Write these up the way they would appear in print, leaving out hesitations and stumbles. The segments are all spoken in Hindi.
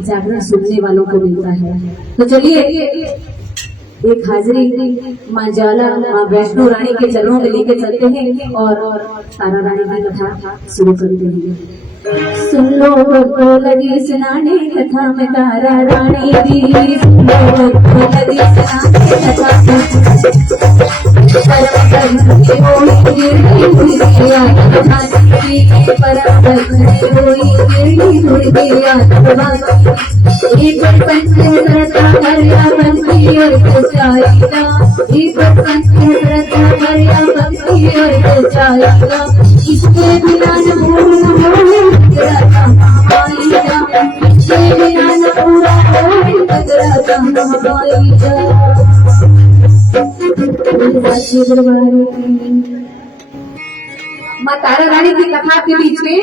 जागरण सुनने वालों को मिलता है। तो चलिए एक हाजिरी माँ ज्वाला माँ वैष्णो रानी के चरणों में लेके चलते हैं और तारा रानी की कथा शुरू करते हैं। सुन लो को लगी सुनाने कथा में तारा रानी की, सुन लो को लगी सुनाने कथा इसके बिना माँ तारा रानी की कथा के बीच में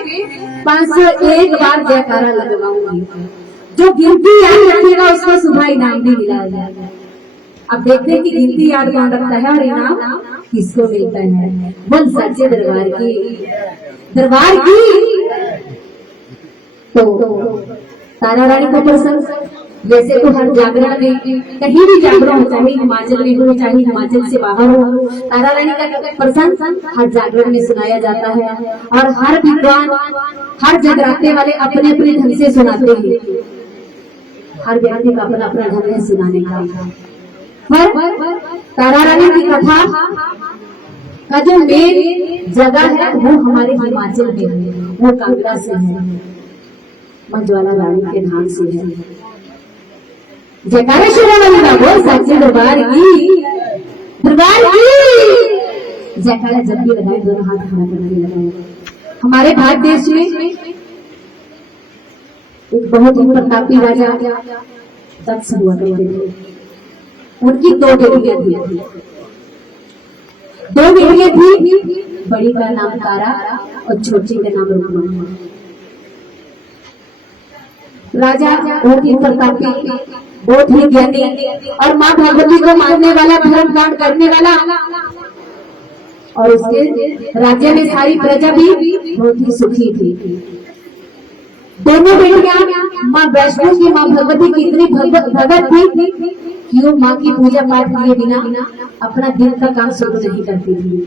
501 बार जयकारा लगवाऊंगी। जो गिनती याद रखेगा उसको सुबह इनाम भी मिलाया। अब देखते हैं कि गिनती याद कौन रखता है और इनाम किसको मिलता है। बोल सच्चे दरबार की तो तारा रानी को प्रसन्न, जैसे तो हर जागरण में कहीं भी जागरण हो, चाहे हिमाचल में हो चाहे हिमाचल से बाहर हो, तारा रानी का प्रसन्न हर जागरण में सुनाया जाता है। और हर विद्वान हर जगराते वाले अपने अपने ढंग से सुनाते हैं। हर व्यक्ति का अपना अपना ढंग है सुनाने का। पर तारा रानी की कथा का जो मेन जगह है वो हमारे हिमाचल में है, वो कांगड़ा से है, माँ ज्वाला रानी के नाम से है। जयकारा शुरू बोल सच्चे दरबार की जयकारा जब भी लगाए दोनों हाथ खड़ा करके लगाए। हमारे भारत देश में एक बहुत ही प्रतापी राजा दक्ष हुआ करते थे। उनकी दो बेटियां थी। बड़ी का नाम तारा और छोटी का नाम रुक्मा। राजा बहुत ही प्रतापी, बहुत ही ज्ञानी और माँ भगवती को मानने वाला, धर्म कांड करने वाला, और उसके राज्य में सारी प्रजा भी बहुत ही सुखी थी। दोनों बेटियां माँ वैष्णो की माँ भगवती की इतनी भगत थी कि वो माँ की पूजा पाठ किए बिना अपना दिन का काम शुरू नहीं करती थी।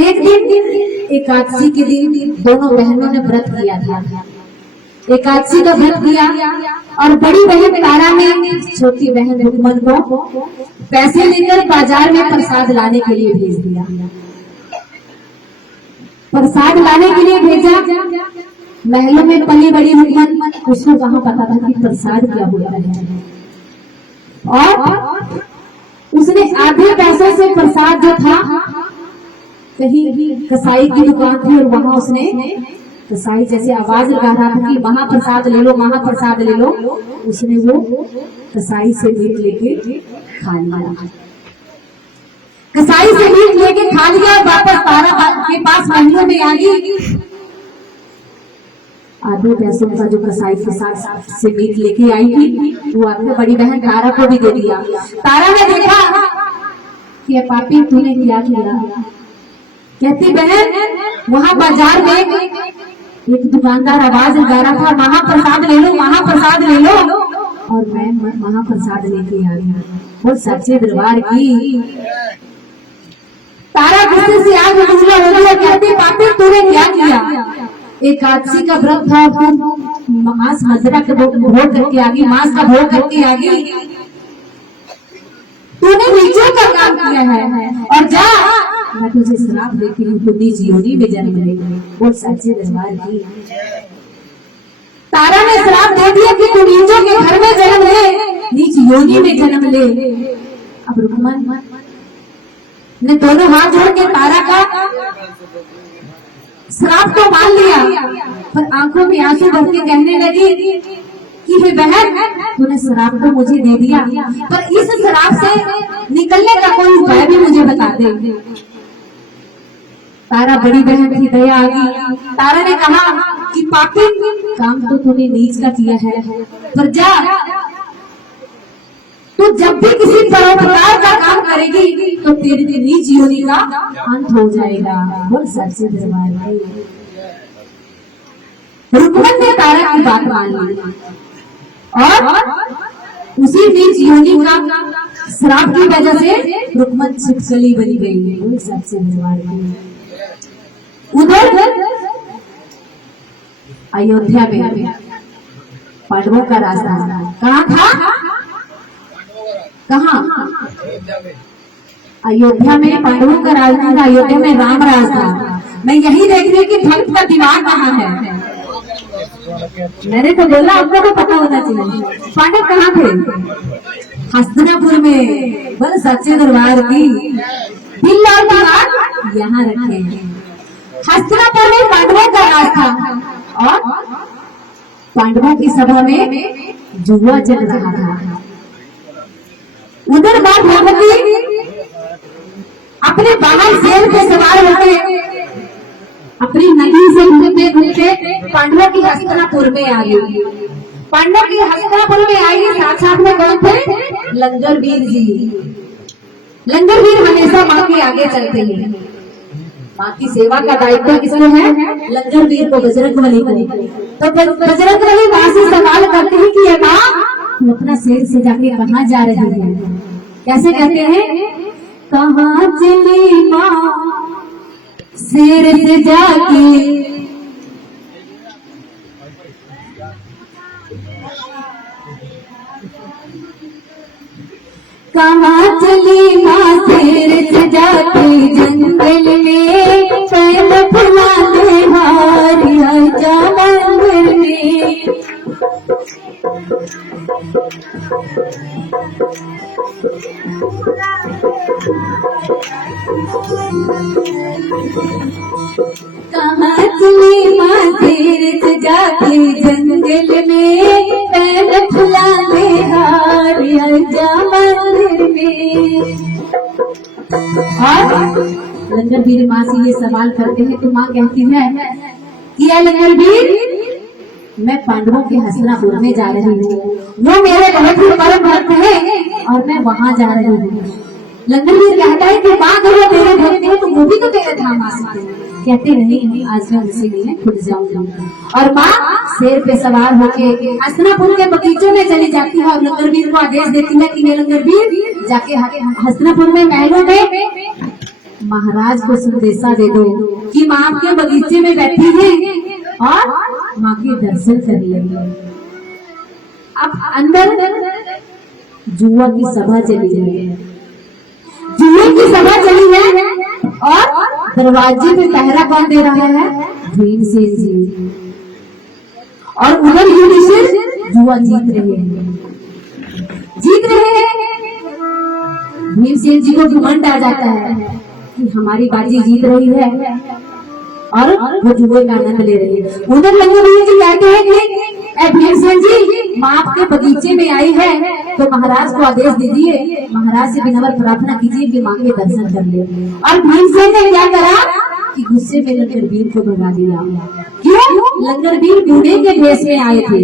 एक दिन एकादशी के दिन दोनों बहनों ने व्रत किया था। एकादशी का व्रत किया और बड़ी बहन तारा ने छोटी बहन रुक्मन को पैसे लेकर बाजार में प्रसाद लाने के लिए भेज दिया। प्रसाद लाने के लिए भेजा। महलों में पली बड़ी रुक्मन, उसको कहाँ पता था कि प्रसाद क्या होता है। और उसने आधे पैसों से प्रसाद जो था, कहीं कसाई की दुकान थी और वहां उसने कसाई जैसे आवाज लगा रहा था कि वहां प्रसाद ले लो, वहां प्रसाद ले लो, उसने वो कसाई से मीट लेके खा लिया। कसाई से मीट लेके खा लिया। वापस तारा के पास महलों में आ गई। आधे पैसों का जो कसाई के साथ से मीट लेके आई थी वो अपने बड़ी बहन तारा को भी दे दिया। तारा ने देखा कि पापी तूने क्या किया। कहती बहन वहां बाजार में एक दुकानदार आवाज लगा रहा था, महाप्रसाद ले लो, महाप्रसाद ले लो, और मैं महाप्रसाद लेके आ गया। वो सच्चे दरबार की तारा गुस्से से आग उजला हो गया। कहती पापी तूने क्या किया। एकादशी का व्रत था, मांस मजरा का भोग करके आ गई, मांस का भोग करके आ गई। तूने नीचों का काम किया है और जा, मैं तुझे श्राप देती हूँ, तू नीच योनि में जन्म ले। वो सच्चे दरबार की तारा ने श्राप दे दिया कि तू नीचों के घर में जन्म ले, नीच योनि में जन्म ले। अब रुक्मन ने दोनों हाथ जोड़ के तारा का श्राप तो मान लिया, पर आंखों में आंसू भर के कहने लगी कि हे बहन तूने श्राप तो मुझे दे दिया, पर इस श्राप से निकलने का कोई उपाय भी मुझे बता दे। तारा बड़ी बहन की दया आ गई। तारा ने कहा कि पापी काम तो तूने नीच का किया है, पर जा तो जब भी किसी परोपकार का काम करेगी तो तेरे नीच योनि का अंत हो जाएगा। बोल सच्चे दरबार की रुक्मन ने तारा की बात मान ली और उसी बीच योनि का श्राप की वजह से रुक्मन छिपकली बन गई। सबसे उधर अयोध्या में पांडवों का रास्ता कहाँ था? कहाँ? अयोध्या में पांडवों का राजधानी था। अयोध्या में राम राज था। मैं यही देख रही कि भक्त का दिमाग कहाँ है। मैंने तो बोला आपको तो पता होना चाहिए। पांडव कहाँ थे? हस्तिनापुर में। बस सच्चे दरबार की दिल और दिमाग यहाँ रखे हैं। हस्तिनापुर में पांडवों का राज था और पांडवों की सभा में जुआ चल रहा था। उधर बात भगवती अपने बाहर शेर पे सवार होकर अपनी नदी से घूमते घूमते पांडवों की हस्तिनापुर में आ गई। पांडवों की हस्तिनापुर में आई साक्षात में कौन थे? लंगर वीर जी। लंगर वीर हमेशा माँ के आगे चलते हैं। माँ की सेवा का दायित्व किसको है? लंगर वीर को, बजरंगबली को। तो बजरंगबली माँ से सवाल करते हैं कि ये माँ तू अपना शेर से जाके कहाँ जा रही है? कैसे कहते हैं? कहाँ चली माँ शेर से जाके, कहाँ चली माँ शेर से जाके जंगल में पैर फुलाने हारी आजा मंदिर में। कहाँ चली माँ शेर से जाके जंगल में पैर फुलाने हारी आजा मंदिर में। और लंगर वीर माँ से ये सवाल करते हैं तो माँ कहती है कि या लंगर वीर मैं पांडवों के हस्तिनापुर में जा रही हूँ। वो मेरे बहुत ही परम भक्त है और मैं वहां जा रही हूँ। लंगर वीर कहता है कि माँ अगर वो तेरे भक्त है तो वो भी तो तेरे धाम आ सकते हैं। कहते नहीं, आज मैं उनसे नहीं खुद जाऊंगा। और माँ शेर पे सवार होके हस्तिनापुर के बगीचों में चली जाती है और लंगर वीर को आदेश देती है कि लंगर वीर जाके हस्तिनापुर में महलों में महाराज को संदेशा दे दो कि माँ आपके बगीचे में बैठी है और माँ के दर्शन कर लेंगे। अब अंदर जुआ की सभा चली है। जुए की सभा चली है और दरवाजे पे पहरा कौन दे रहा है? भीमसेन जी। और उधर युधिष्ठिर जुआ जीत रहे हैं। भीमसेन जी को घमंड आ जाता है कि हमारी बाजी जीत रही है और वो जुए का आनंद ले रही है। उधर लंगर वीर जी कहते हैं कि भीमसेन जी माँ आपके बगीचे में आई है तो महाराज को आदेश दीजिए, महाराज से विनम्र प्रार्थना कीजिए कि माँ के दर्शन कर ले। और भीमसेन ने क्या करा कि गुस्से में लंगर वीर को भगा दिया। क्यों? लंगर वीर बूढ़े के भेष में आए थे,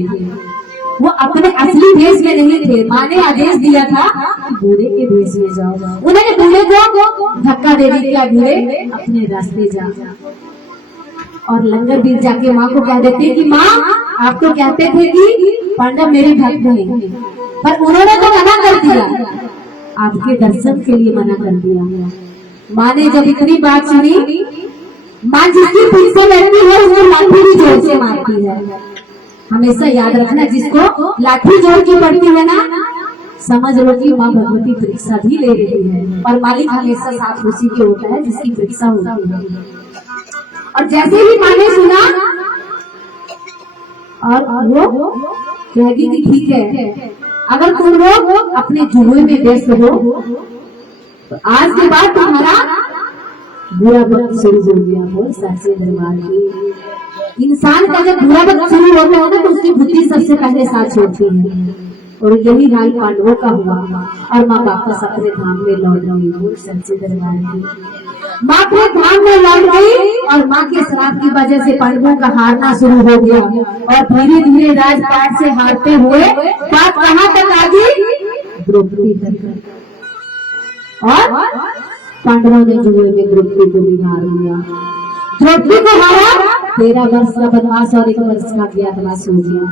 वो अपने असली भेष में नहीं थे। माँ ने आदेश दिया था कि बूढ़े के भेष में जाओ। उन्होंने बूढ़े को धक्का दे दिया, बूढ़े अपने रास्ते जा। और लंगर वीर जाके माँ को कह देते कि माँ आप तो कहते थे कि पांडव मेरे भक्त हैं, पर उन्होंने तो मना कर दिया, आपके दर्शन के लिए मना कर दिया। माँ ने जब इतनी बात सुनी, माँ जिसकी पीठ से लड़ती है उसको लाठी भी जोर से मारती है। हमेशा याद रखना, जिसको लाठी जोर की पड़ती है ना, समझ लो कि माँ भगवती परीक्षा भी ले रही है। और मालिक हमेशा साथ उसी के होता है जिसकी परीक्षा होती है। और जैसे ही माँ ने सुना और वो कहेगी कि ठीक है, अगर तुम लोग अपने जुए में व्यस्त हो तो आज के बाद तुम्हारा बुरा वक्त शुरू हो गया हो। सच्चे दरबार की इंसान का जब बुरा वक्त शुरू होता है तो उसकी बुद्धि सबसे पहले साथ छोड़ती है। और यही हाल पांडवों का हुआ और माँ वापस अपने धाम में लौट गई। सच्चे दरबार की माँ अपने धाम में लौट गई और माँ के श्राप की वजह से पांडवों का हारना शुरू हो गया। और धीरे धीरे राजपाट से हारते हुए बात कहाँ तक आ गई? द्रौपदी तक। और पांडवों ने जुए में द्रौपदी को बिगाड़ दिया। द्रौपदी को हारा, 13 वर्ष का वनवास और 1 वर्ष का अज्ञातवास हो गया।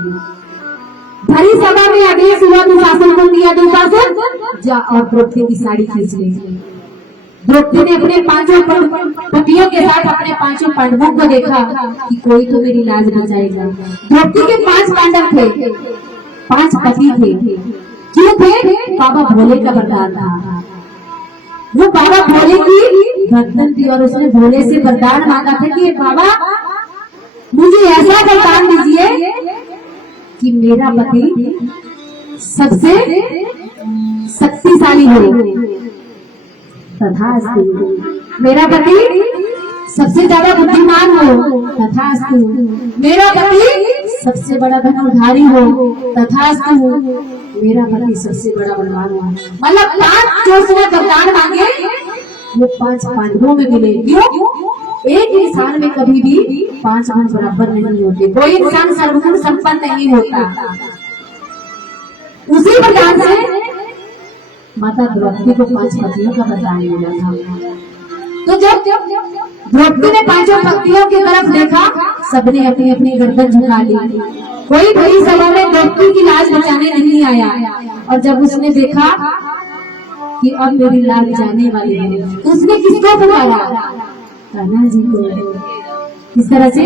भरी सभा में आदेश हुआ कि शासन को दिया दुशासन, जा और द्रौपदी की साड़ी खींच ली। द्रौपदी ने अपने 5 पतियों के साथ अपने 5 पांडवों को देखा कि कोई तो मेरी लाज बचाएगा। द्रौपदी के 5 पांडव थे, 5 पति थे। क्यों थे? बाबा भोले का वरदान था। वो बाबा भोले की गर्दन थी और उसने भोले से वरदान मांगा था कि बाबा मुझे ऐसा वरदान दीजिए कि मेरा पति सबसे शक्तिशाली हो। तथास्तु। मेरा पति सबसे ज्यादा बुद्धिमान हो। तथास्तु। मेरा पति सबसे बड़ा धनुर्धारी हो। तथास्तु। मेरा पति सबसे बड़ा बलवान हो। मतलब 5 जो उसने वरदान मांगे वो 5 पांडवों में मिले। क्यों? एक इंसान में कभी भी 5 गुण बराबर नहीं होते। कोई इंसान सर्वगुण संपन्न नहीं होता। उसी वरदान से माता द्रौपदी को 5 पतियों का वरदान मिला था। तो जब द्रौपदी ने 5 पतियों की तरफ देखा, सबने अपनी अपनी गर्दन झुका ली। कोई बड़ी सभा में द्रौपदी की लाज बचाने नहीं आया। और जब उसने देखा कि अब मेरी लाज जाने वाली है, तो उसने किसको पुकारा? कान्हा जी को। किस तरह से?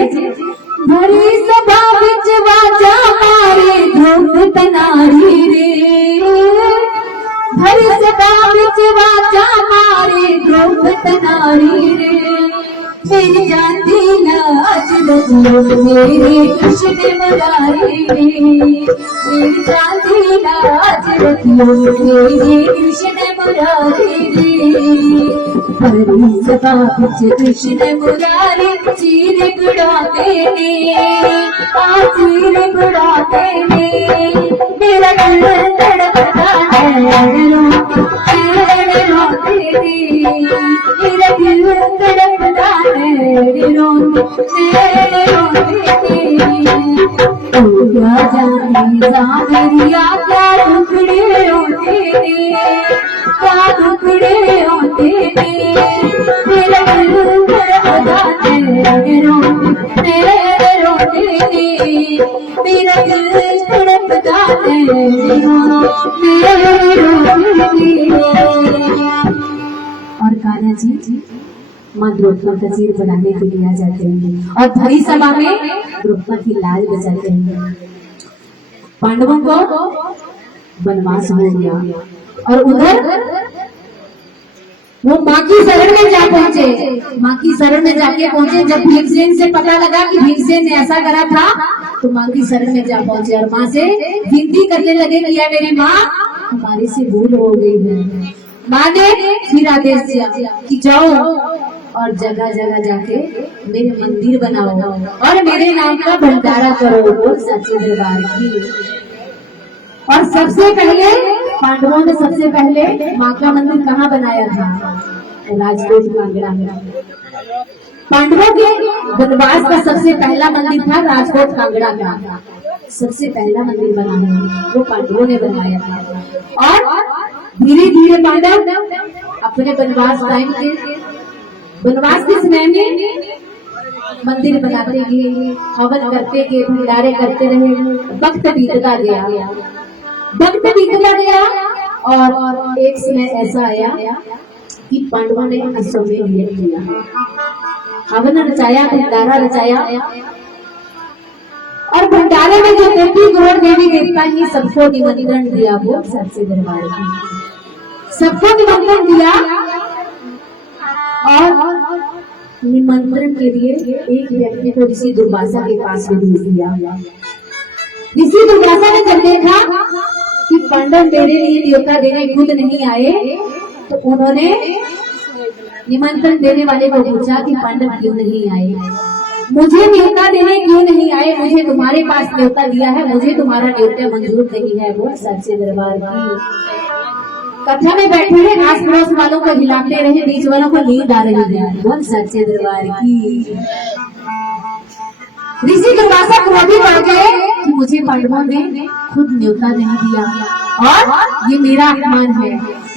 भरी सभा विच वाजा मारे द्रौपदी नारी रे, भरी सभा विच वाजा मारे द्रौपदी नारी रे, मेरी जाति लाज रखियो मेरे कृष्ण मुरारी रे, मेरी जाति लाज रखियो मेरे कृष्ण मुरारी रे। भरी सभा विच कृष्ण मुरारी चीर गुड़ाते ने, चीर गुड़ाते ने, मेरा दिल तड़पता है रोते ने, मेरा दिल तड़पता है रोते ने। तू क्या जाने सावरिया क्या टुकड़े होते ने, क्या टुकड़े होते ने, मेरा दिल तड़पता है रोते ने, मेरा दिल तड़पता है रोते ने। और कान्हा जी माँ द्रौपदी का चीर बनाने के लिए आ जाते हैं और भरी सभा में द्रौपदी की लाज बचाते हैं। पांडवों को वनवास हो गया और उधर वो माँ की शरण में जा पहुंचे। माँ की शरण में जाके पहुंचे। जब भीमसेन से पता लगा कि भीमसेन ने ऐसा करा था, तो माँ की शरण में जा पहुंचे और माँ से विनती करने लगे कि या मेरी माँ, हमारे से भूल हो गई है। माँ ने फिर आदेश दिया कि जाओ और जगह जगह जाके मेरे मंदिर बनाओ और मेरे नाम का भंडारा करो, बोल सच्चे दरबार की। और सबसे पहले पांडवों ने सबसे पहले माँ का मंदिर कहाँ बनाया था? राजकोट कांगड़ा में। पांडवों के वनवास का सबसे पहला मंदिर था राजकोट कांगड़ा का। सबसे पहला मंदिर बना है वो पांडवों ने बनाया था। और धीरे धीरे पांडव अपने वनवास टाइम के वनवास के समय में मंदिर बनाते गए, हवन करते गए, भंडारे करते रहे। वक्त बीतता गया, वक्त बीतता गया और एक समय ऐसा आया कि पांडवों ने अश्वमेध किया, हवन रचाया, भंडारा रचाया। और भंडारे में जो 33 करोड़ देवी देवता ही सबको निमंत्रण दिया, वो सबसे दरबार की सबको निमंत्रण दिया। और निमंत्रण के लिए एक व्यक्ति को ऋषि दुर्वासा के पास में भेज दिया। ऋषि दुर्वासा ने जब देखा कि पांडव मेरे लिए न्योता देने खुद नहीं आए, तो उन्होंने निमंत्रण देने वाले को पूछा कि पांडव क्यों नहीं आए, मुझे न्योता देने क्यों नहीं आए, मुझे तुम्हारे पास न्योता दिया है, मुझे तुम्हारा न्योता मंजूर नहीं है। वो सच्चे दरबार की कथा में बैठे हुए आस पड़ोस वालों को हिलाते रहे, बीच वालों को नींद आ रही है। वो सच्चे दरबार की ऋषि दुर्वासा क्रोधी बढ़ गए कि मुझे पांडवों ने खुद न्योता नहीं दिया और ये मेरा अपमान है।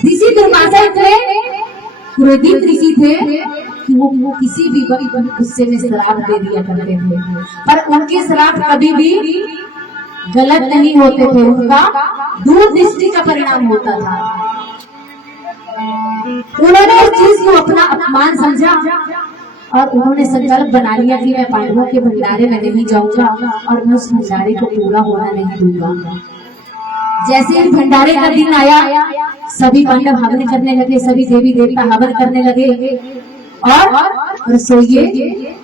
ऋषि दुर्वासा इतने क्रोधित ऋषि थे कि वो किसी भी वक्त गुस्से में श्राप दे दिया करते थे, पर उनके श्राप कभी भी गलत नहीं होते थे, उनका दूरदृष्टि का परिणाम होता था। उन्होंने उस चीज को अपना अपमान समझा और उन्होंने संकल्प बना लिया कि मैं पांडवों के भंडारे में नहीं जाऊंगा और मैं उस भंडारे को पूरा होना नहीं दूंगा। जैसे ही भंडारे का दिन आया, सभी पांडव हवन करने लगे, सभी देवी देवता हवन करने लगे और रसोइये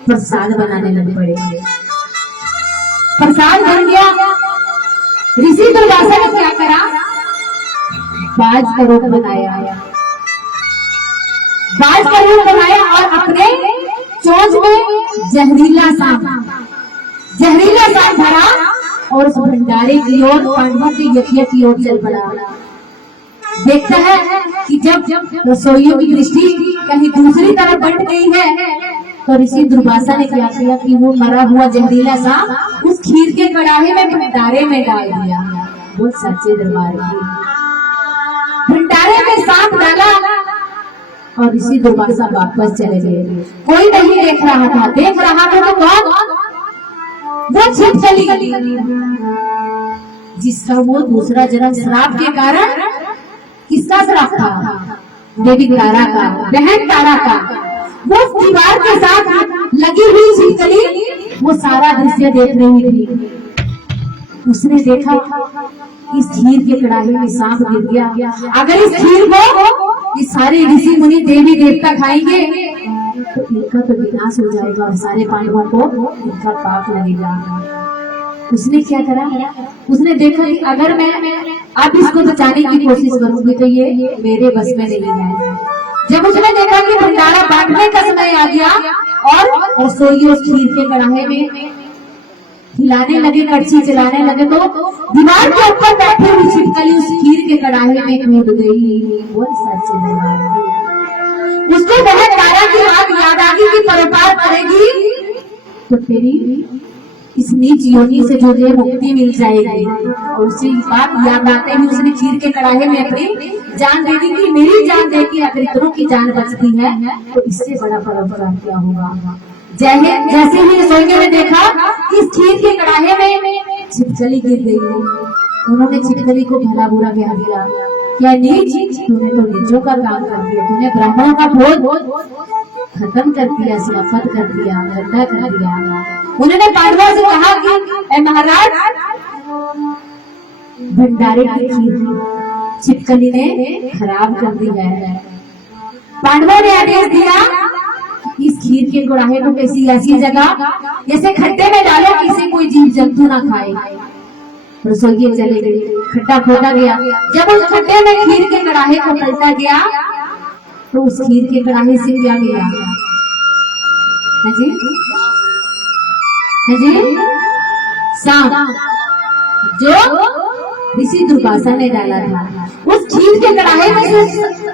प्रसाद बनाने लगे पड़े। प्रसाद बन गया। ऋषि दुर्वासा ने क्या करा, बाज का रूप बनाया, बाज का रूप बनाया और अपने चोंच में जहरीला सांप भरा और उस भंडारे की ओर, पांडवों के यज्ञ की ओर चल पड़ा। देखता है कि जब रसोइयों की दृष्टि कहीं दूसरी तरफ बंट गई है, तो ऋषि दुर्वासा ने क्या किया कि वो मरा हुआ जहरीला सांप उस खीर के कड़ाहे में भंडारे में डाल दिया। वो सच्चे दरबार की भंडारे में सांप डाला और ऋषि दुर्वासा वापस चले गए। कोई नहीं देख रहा था, देख रहा था तो कौन, वो छिपकली, जिसका वो दूसरा जन्म श्राप के कारण, किसका श्राप था, देवी तारा का, बहन तारा का। वो दीवार के साथ लगी हुई छिपकली वो सारा दृश्य देख रही थी। उसने देखा इस खीर के कड़ाहे में सांप गिर गया, अगर इस खीर को इस सारे ऋषि मुनि देवी देवता खाएंगे तो इनका तो विनाश हो जाएगा और सारे पांडवों को इनका पाप लगेगा। उसने क्या करा, उसने देखा कि अगर मैं अब इसको बचाने की कोशिश करूंगी तो ये मेरे बस में नहीं आएगा। जब उसने देखा कि भंडारा बांटने का समय आ गया और रसोई उस खीर के कड़ाहे में हिलाने लगे, कड़छी चलाने लगे, तो दीवार के ऊपर बैठी हुई छिपकली उस खीर के कड़ाहे में कूद गई। वो सच्चे दरबार की, उसको बहन तारा की बात याद आ गई कि परोपकार करेगी तो तेरी इस नीच योनि से जो है मुक्ति मिल जाएगी। और उसी बात याद आते ही उसने खीर के कड़ाहे में अपनी जान दे दी कि मेरी जान दे कि अगर इतनों की जान बचती है तो इससे बड़ा परोपकार क्या होगा। जैसे ही रसोइयों ने देखा इस खीर के कड़ाहे में छिपकली गिर गई, उन्होंने छिपकली को भला बुरा कह दिया, क्या नीच, तूने तो नीचों का काम कर दिया, तूने ब्राह्मणों का भोज खत्म कर दिया, सिलाफत कर दिया, गंदा कर दिया। उन्होंने पांडवों से कहा कि महाराज, भंडारे की खीर छिपकली ने खराब कर दी है। पांडवों ने आदेश दिया इस खीर के कड़ाहे को किसी ऐसी जगह जैसे खड्डे में डालो, किसी कोई जीव जंतु ना खाए। रसोइये चले गए, खड्डा खोदा गया। जब उस खड्डे में खीर के कड़ाहे को पलटा गया तो उस खीर के कड़ाहे से क्या मिला, है जी, है जी, सांप जो ऋषि दुर्वासा ने डाला था। उस खीर के कड़ाहे में से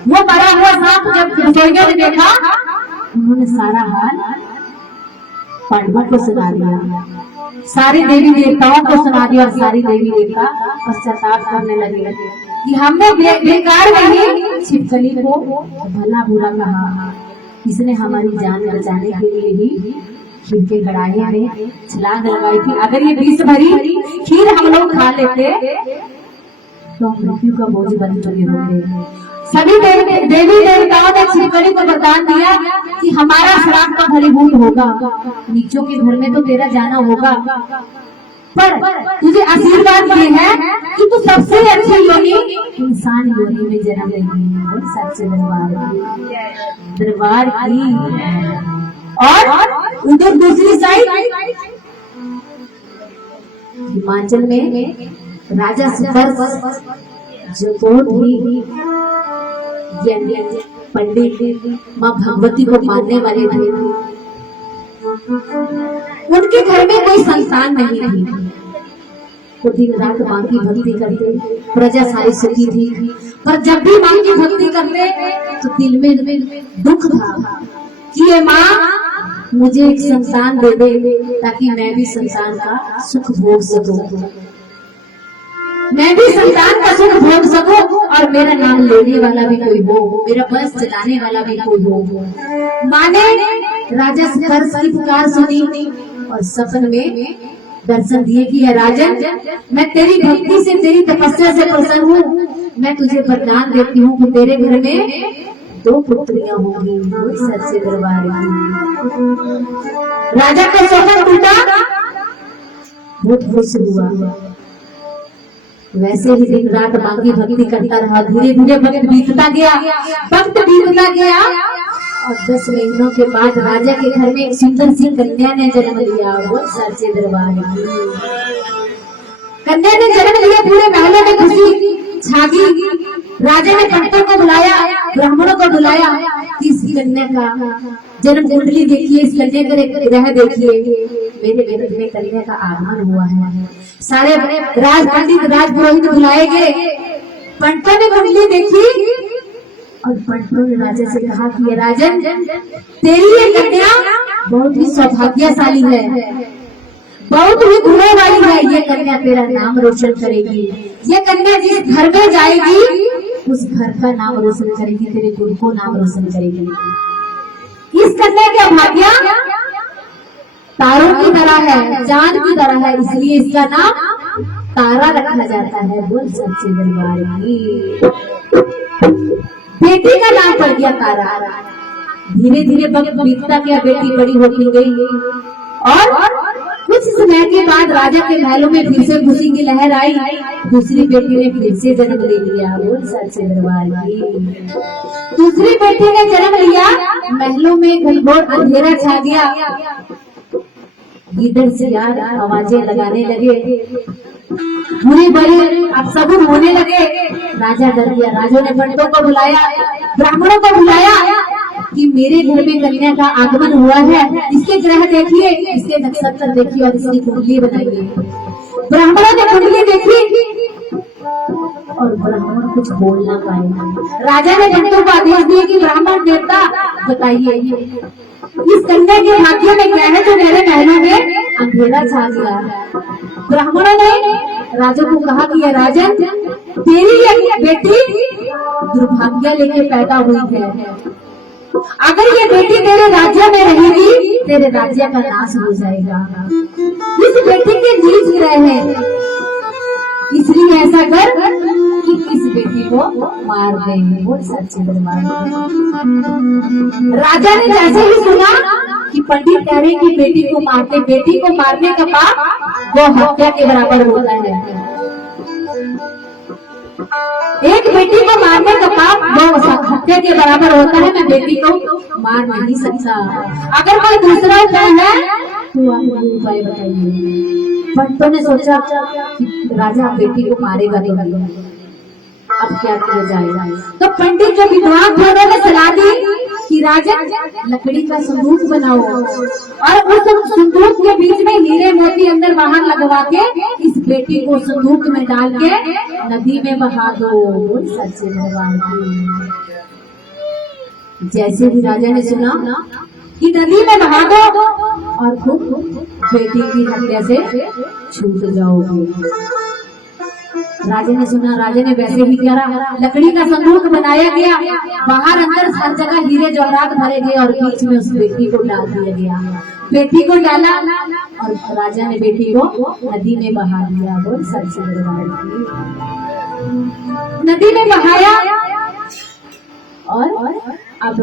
वो मरा हुआ सांप जब रसोइयों ने देखा, उन्होंने सारा हाल पांडवों को सुना दिया, सारी देवी देवताओं को सुना दिया और सारी देवी देवता पश्चाताप करने लगे कि हमने बेकार में छिपकली को भला बुरा कहा, इसने हमारी जान बचाने के लिए ही खीर के कड़ाहे में छलांग लगाई थी। अगर ये विष भरी खीर हम लोग खा लेते तो मृत्यु का बोझ बन चुके होंगे। सभी देवी देवताओं ने छिपकली को वरदान दिया कि हमारा श्राप का फलीभूत होगा, नीचों के घर में तो तेरा जाना होगा, पर तुझे आशीर्वाद ये है कि तू सबसे अच्छी योनि इंसान योनि में जन्म लेगी। सच्चे दरबार की। और उधर दूसरी साइड हिमाचल में राजा सुपर्स जो बहुत ही पंडित माँ भगवती को मानने वाले थे, उनके घर में कोई संतान नहीं थी। वो दिन रात माँ की भक्ति करते, प्रजा सारी सुखी थी, पर जब भी माँ की भक्ति करते तो दिल में दुख था कि ये माँ मुझे एक संतान दे दे ताकि मैं भी संतान का सुख भोग सकूं, मैं भी संतान का सुख भोग सकूं और मेरा नाम लेने वाला भी कोई हो, मेरा बस चलाने वाला भी कोई हो। माने राजा स्पर्श की पुकार सुनी और सपन में दर्शन दिए कि है राजन, मैं तेरी भक्ति से, तेरी तपस्या से प्रसन्न हूँ। मैं तुझे वरदान देती हूँ कि तेरे घर में 2 पुत्रियां होंगी। सच्चे दरबार की राजा का स्वप्न टूटा, बहुत खुश हुआ। वैसे ही दिन रात बाकी भक्ति करता रहा। धीरे धीरे वक्त बीतता गया, वक्त बीतता गया और 10 महीनों के बाद राजा के घर में एक सुंदर सी कन्या ने जन्म लिया। वो सच्चे दरबार की कन्या ने जन्म लिया। पूरे महलों में खुशी छा गई। राजा ने पंडितों को बुलाया, ब्राह्मणों को बुलाया कि इस कन्या का जन्म कुंडली देखिए, इस कन्या का ग्रह देखिए, मेरे घर में कन्या का आगमन हुआ है। सारे राज पंडित, राज पुरोहित बुलाए गए। पंडितों ने कुंडली देखी और पंडितों ने राजा से कहा कि ये राजन, तेरी ये कन्या बहुत ही सौभाग्यशाली है, बहुत ही गुणों वाली है। ये कन्या तेरा नाम रोशन करेगी। ये कन्या जिस घर में जाएगी उस घर का नाम रोशन करेगी, तेरे कुल को नाम रोशन करेगी। इस कन्या का भाग्य तारों की तरह है, चांद की तरह है, इसलिए इसका नाम तारा रखा जाता है। बोल सच्चे दरबार की बेटी का नाम पड़ गया तारा। धीरे धीरे वक्त बीतता गया, बेटी बड़ी होती गई और कुछ समय के बाद राजा के महलों में फिर से खुशी की लहर आई। दूसरी बेटी ने फिर से जन्म ले लिया। बोल सच्चे दरबार की दूसरी बेटी ने जन्म लिया। महलों में घनघोर अंधेरा छा गया। गीदड़ सियार आवाजें लगाने लगे, बुरे बड़े अपशगुन होने लगे। राजा डर गया। राजा ने पंडितों को बुलाया, ब्राह्मणों को बुलाया कि मेरे घर में कन्या का आगमन हुआ है, इसके ग्रह देखिए, इसके नक्षत्र देखिए और इसकी कुंडली बनाइए। ब्राह्मणों ने कुंडली देखी और ब्राह्मण कुछ बोल ना पाए। राजा ने पंडितों को आदेश दिया कि ब्राह्मण देवता बताइए इस कन्या के भाग्य में क्या है जो मेरे महलों में अंधेरा छा गया। ब्राह्मणों ने राजा को कहा कि ये राजन, तेरी ये बेटी दुर्भाग्य लेके पैदा हुई है। अगर ये बेटी तेरे राज्य में रहेगी, तेरे राज्य का नाश हो जाएगा। इस बेटी के नीच ग्रह है, इसलिए ऐसा कर कि इस बेटी को मार दें। वो सच्चे दरबार। राजा ने जैसे ही सुना कि पंडित कह रहे कि बेटी को मारते, बेटी को मारने का पाप वो हत्या के बराबर होता है। एक बेटी को मारने का पाप वो हत्या के बराबर होता है। मैं बेटी को मार नहीं सकता। अगर कोई दूसरा उपाय है तो आप उपाय बताइए। पंडितों ने सोचा कि राजा बेटी को मारेगा तो अब क्या किया जाएगा। तो पंडित जो विद्वान थे उन्होंने सलाह दी कि राजा लकड़ी का संदूक बनाओ और उस संदूक के बीच में हीरे मोती अंदर बाहर लगवा के इस बेटी को संदूक में डाल के नदी में बहा दो। सच्चे भगवान की जैसे भी राजा ने सुना कि नदी में बहा दो और खूब बेटी की हत्या से छूट जाओगे। राजा ने सुना, राजा ने वैसे ही किया। लकड़ी का संदूक बनाया गया, बाहर अंदर हर जगह हीरे जवाहरात भरे गए और बीच में उस बेटी को डाल दिया गया। बेटी को डाला और राजा ने बेटी को नदी में बहा दिया। बोल सच्चे दरबार की नदी में बहाया और अब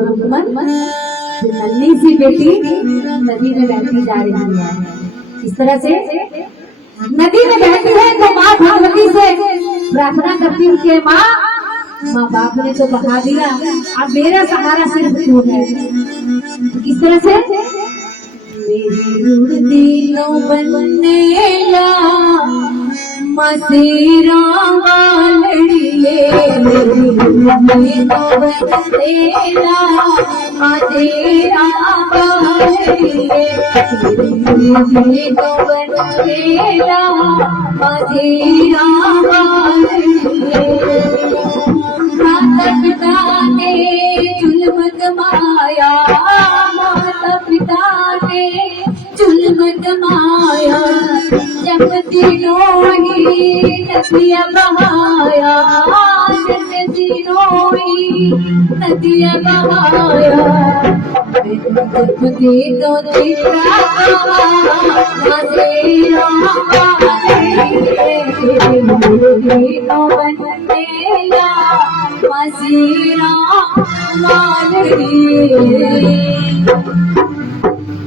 नन्ही सी बेटी नदी में बहती जा रही है। इस तरह से नदी में बहती है तो माँ भगवती से प्रार्थना करती है कि माँ बाप ने तो बहा दिया, अब मेरा सहारा सिर्फ तू है। किस तरह से मेरी रुड़दीनो बनेला मसेरा वालड़िए, मेरी रुड़दीनो बनेला मसेरा वालड़िए, मेरी रुड़दीनो बनेला मसेरा वालड़िए। माता पिता ने जुल्म कमाया, माता पिता ने जुल्म कमाया, जब तीनों ही नदिया बहाया नदिया बहाया मुझे तो चित्रा बनेला मसीरा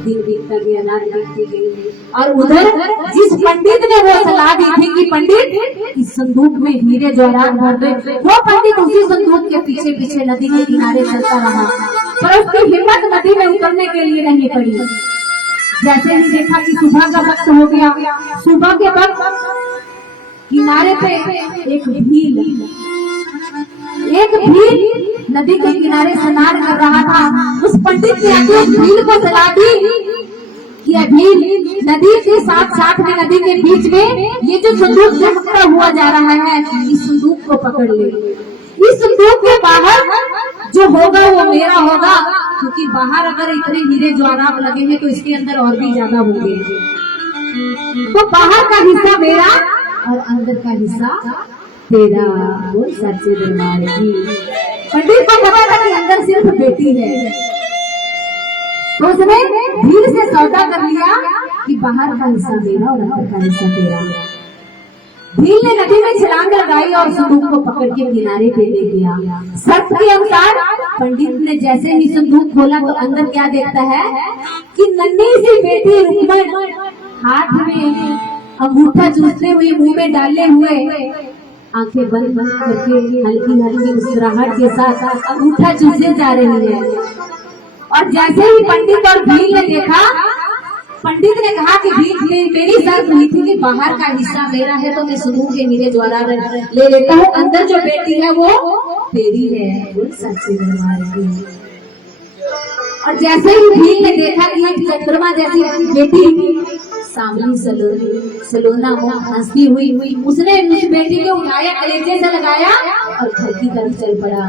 दिन बीतता गया, रात बीतती गई। और उधर जिस पंडित ने वो सलाह दी थी कि पंडित इस संदूक में हीरे जवाहरात भर दे, वो पंडित उसी संदूक के पीछे पीछे नदी के किनारे चलता रहा, पर उसकी हिम्मत नदी में उतरने के लिए नहीं पड़ी। जैसे ही देखा कि सुबह का वक्त हो गया, सुबह के वक्त किनारे पे एक भील नदी के किनारे स्नान कर रहा था। उस पंडित ने आके उस भील को सलाह दी कि भील, नदी के साथ साथ में नदी के बीच में ये जो संदूक चमकता हुआ जा रहा है, इस संदूक को पकड़ ले। इस संदूक के बाहर जो होगा वो मेरा होगा, क्योंकि बाहर अगर इतने हीरे जवाहरात लगे हैं तो इसके अंदर और भी ज्यादा होंगे। तो बाहर का हिस्सा मेरा और अंदर का हिस्सा तेरा। वो सच्चे दरबार की पंडित को पता था कि अंदर सिर्फ बेटी है, तो उसने भीड़ से सौदा कर लिया कि बाहर का हिस्सा मेरा और अंदर का हिस्सा तेरा। भील ने नदी में छलांग लगाई और संदूक को पकड़ के किनारे पे ले गया। शर्त के अनुसार पंडित ने जैसे ही संदूक खोला तो अंदर क्या देखता है कि नन्ही सी बेटी रुक्मण हाथ में अंगूठा चूसते हुए, मुंह में डाले हुए, आंखें बंद बंद करके हल्की हल्की मुस्कुराहट के साथ अंगूठा चूसे जा रही है। और जैसे ही पंडित और भील ने देखा, पंडित ने कहा कि भील, मेरी शर्त हुई थी कि बाहर का हिस्सा मेरा है तो मैं संदूक के हीरे जवाहरात ले लेता हूँ, अंदर जो बेटी है वो तेरी है। वो सच्चे दरबार की। और जैसे ही भील ने देखा कि एक चंद्रमा जैसी बेटी सामने सलोना हंसती हुई, उसने उस बेटी को उठाया, कलेजे से लगाया और घर की तरफ चल पड़ा।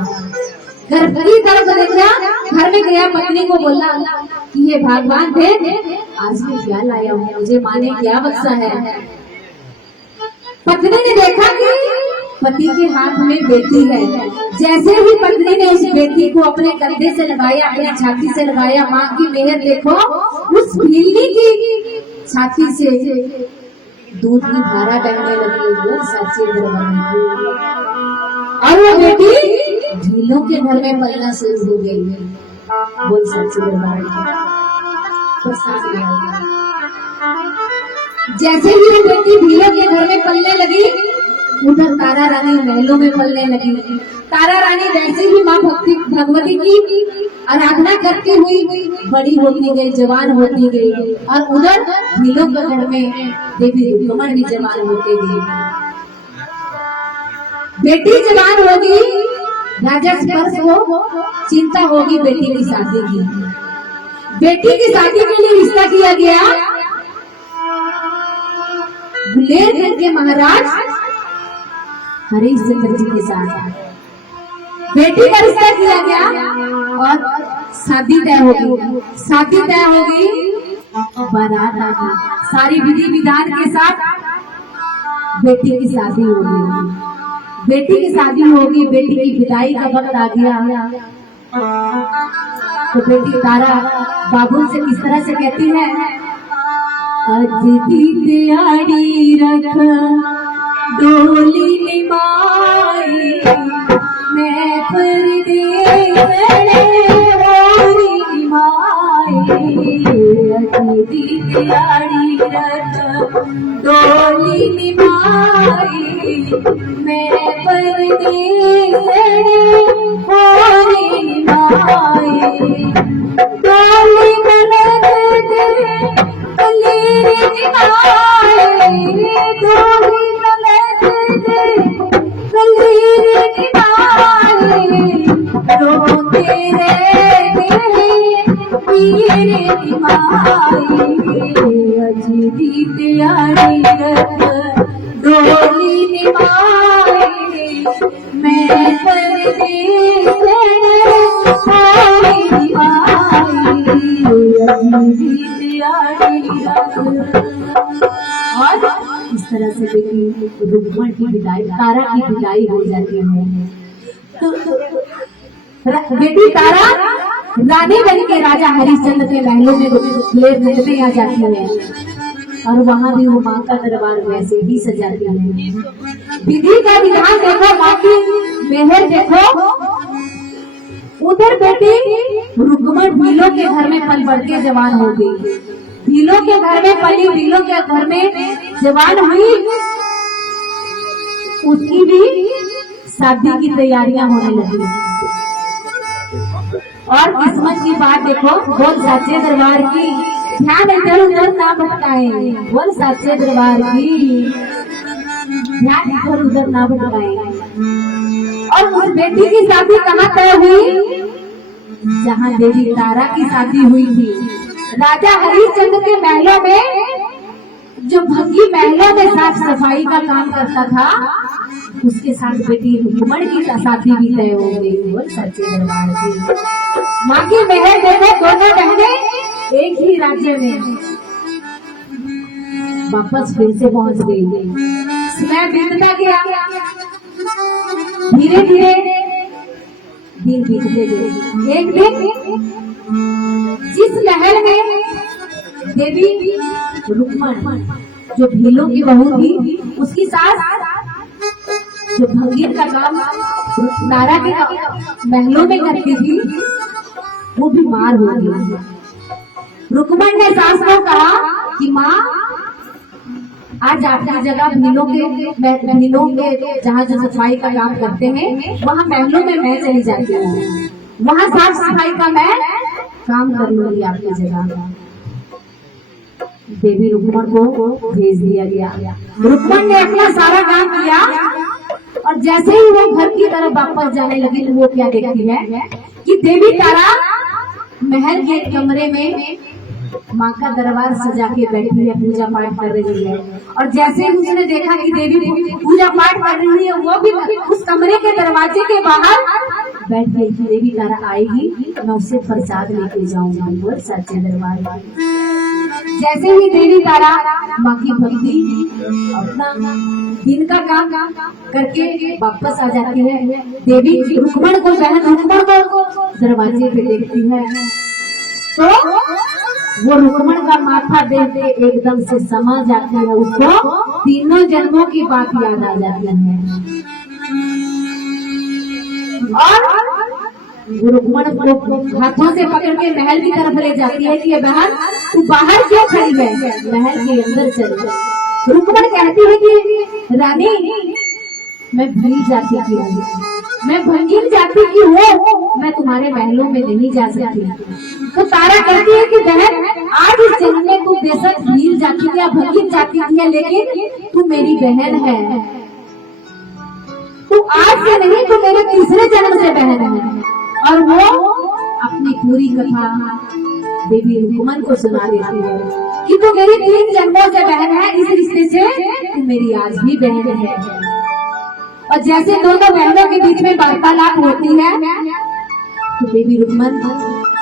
घर की तरफ देखा, घर में गया, पत्नी को बोला कि ये भगवान थे, आज मैं क्या लाया हूँ, मुझे माँ ने क्या बख्शा है। पत्नी ने देखा कि पति के हाथ में बेटी है। जैसे ही पत्नी ने उस बेटी को अपने कंधे से लगाया, अपने छाती से लगाया, माँ की मेहर देखो, उस भीलनी की छाती से दूध की धारा बहने लगी। वो सच्चे दरबार की। और वो बेटी भीलों के घर में पलना शुरू हो गई। वो सच्चे दरबार की। जैसे ही वो बेटी भीलों के घर में पलने लगी, उधर तारा रानी महलों में पलने लगी। तारा रानी वैसे ही माँ भगवती की आराधना करती हुई बड़ी होती गई, जवान होती गई। और उधर भीलों के घर में देवी रुक्मण भी जवान होती गई। बेटी जवान होगी, राजा स्पर्श हो, चिंता होगी बेटी की शादी की। बेटी की शादी के लिए रिश्ता किया गया बुलेरखंड के महाराज हरिश्चंद्र जी के साथ। बेटी का रिश्ता किया गया और शादी तय होगी। शादी तय होगी, बारात आगी, सारी विधि विधान के साथ बेटी की शादी होगी। बेटी की शादी होगी, बेटी की विदाई का वक्त आ गया। तो बेटी तारा बाबू से किस तरह से कहती है, अतिथि तैयारी रख डोली निभाई, मैं परदेस निभाई। अतिथि तैयारी रख डोली निभाई, मैं परदेस निभाई। डोली डोली निभाई, मैं और इस तरह तरह से बेटी रुक्मण की विदाई, तारा की विदाई हो जाती है। तो बेटी तारा रानी बन के राजा हरिश्चंद्र के महलों में रहने आ जाती है और वहां भी वो माँ का दरबार वैसे ही सजाती है। विधि का विधान देखो, माँ की मेहर देखो। उधर बेटी रुक्मण भीलों के घर में पल बढ़ के जवान हो गई, भीलों के घर में पली, भीलों के घर में जवान हुई। उसकी भी शादी की तैयारियां होने लगी। और किस्मत की बात देखो, बोल साचे दरबार की, ध्यान इधर उधर ना भटकाए, बोल साचे दरबार की, ध्यान इधर उधर ना भटकाए। और उस बेटी की शादी कहाँ तय हुई? जहाँ देवी तारा की शादी हुई थी, राजा हरिश्चंद्र के महलों में। जो भंगी महलों में साफ सफाई का काम करता था, उसके साथ बेटी रुक्मण की शादी भी तय हो गई। बोल सच्चे दरबार की, माँ की मेहर देखो, दोनों बहनें एक ही राज्य में वापस फिर से पहुंच गई। समय बीतता गया, धीरे धीरे दिन बीतते गए। एक दिन जिस महल में देवी रुक्मण जो भीलों की बहू थी, उसकी सास जो भंगीर का काम तारा के महलों में करती थी, वो बीमार हो गई। रुक्मण ने सास को कहा कि माँ, आज आपकी जगह भीलों के जहाँ जो सफाई का काम करते हैं, वहाँ महलों में मैं चली जाती हूँ, वहाँ साफ सफाई का मैं काम कर लूंगी आपकी जगह। देवी रुक्मण को भेज दिया गया। रुक्मण ने अपना सारा काम किया और जैसे ही वो घर की तरफ वापस जाने लगी, तो वो क्या देखती है कि देवी तारा महल के कमरे में माँ का दरबार सजा के बैठी है, पूजा पाठ कर रही है। और जैसे ही उसने देखा कि देवी पूजा पाठ कर रही है, वो भी उस कमरे के दरवाजे के बाहर बैठ गई कि देवी तारा आएगी, मैं उससे प्रसाद लेके जाऊंगी। बोल सच्चे दरबार की। जैसे ही देवी तारा माँ की भक्ति अपना दिन का काम करके वापस आ जाती है, देवी रुक्मण को, बहन रुक्मण को दरवाजे पे देखती है, तो वो रुक्मण का माथा देख के एकदम से समझ जाती है, उसको तीनों जन्मों की बात याद आ जाती है। और रुक्मण को हाथों से पकड़ के महल की तरफ ले जाती है कि बहन, तू बाहर क्यों खड़ी है, महल के अंदर चल। रुक्मण कहती है कि रानी, मैं भूल जाती थी, मैं भंगीर जाती की हूँ, मैं तुम्हारे महलों में नहीं जा सकती। तो तारा कहती है कि बहन, आज इस जन्म में तू बेशक भूल जाती थी या भंगीर जाती थी, लेकिन तू मेरी बहन है। तू आज से नहीं, तू मेरे तीसरे जन्म से बहन है। और वो अपनी पूरी कथा देवी रुक्मण को सुना देती है कि तू मेरी 3 जन्मों से बहन है, इस रिश्ते से तू मेरी आज भी बहन है। और जैसे दोनों बहनों के बीच में वार्तालाप होती है, तो देवी रुक्मण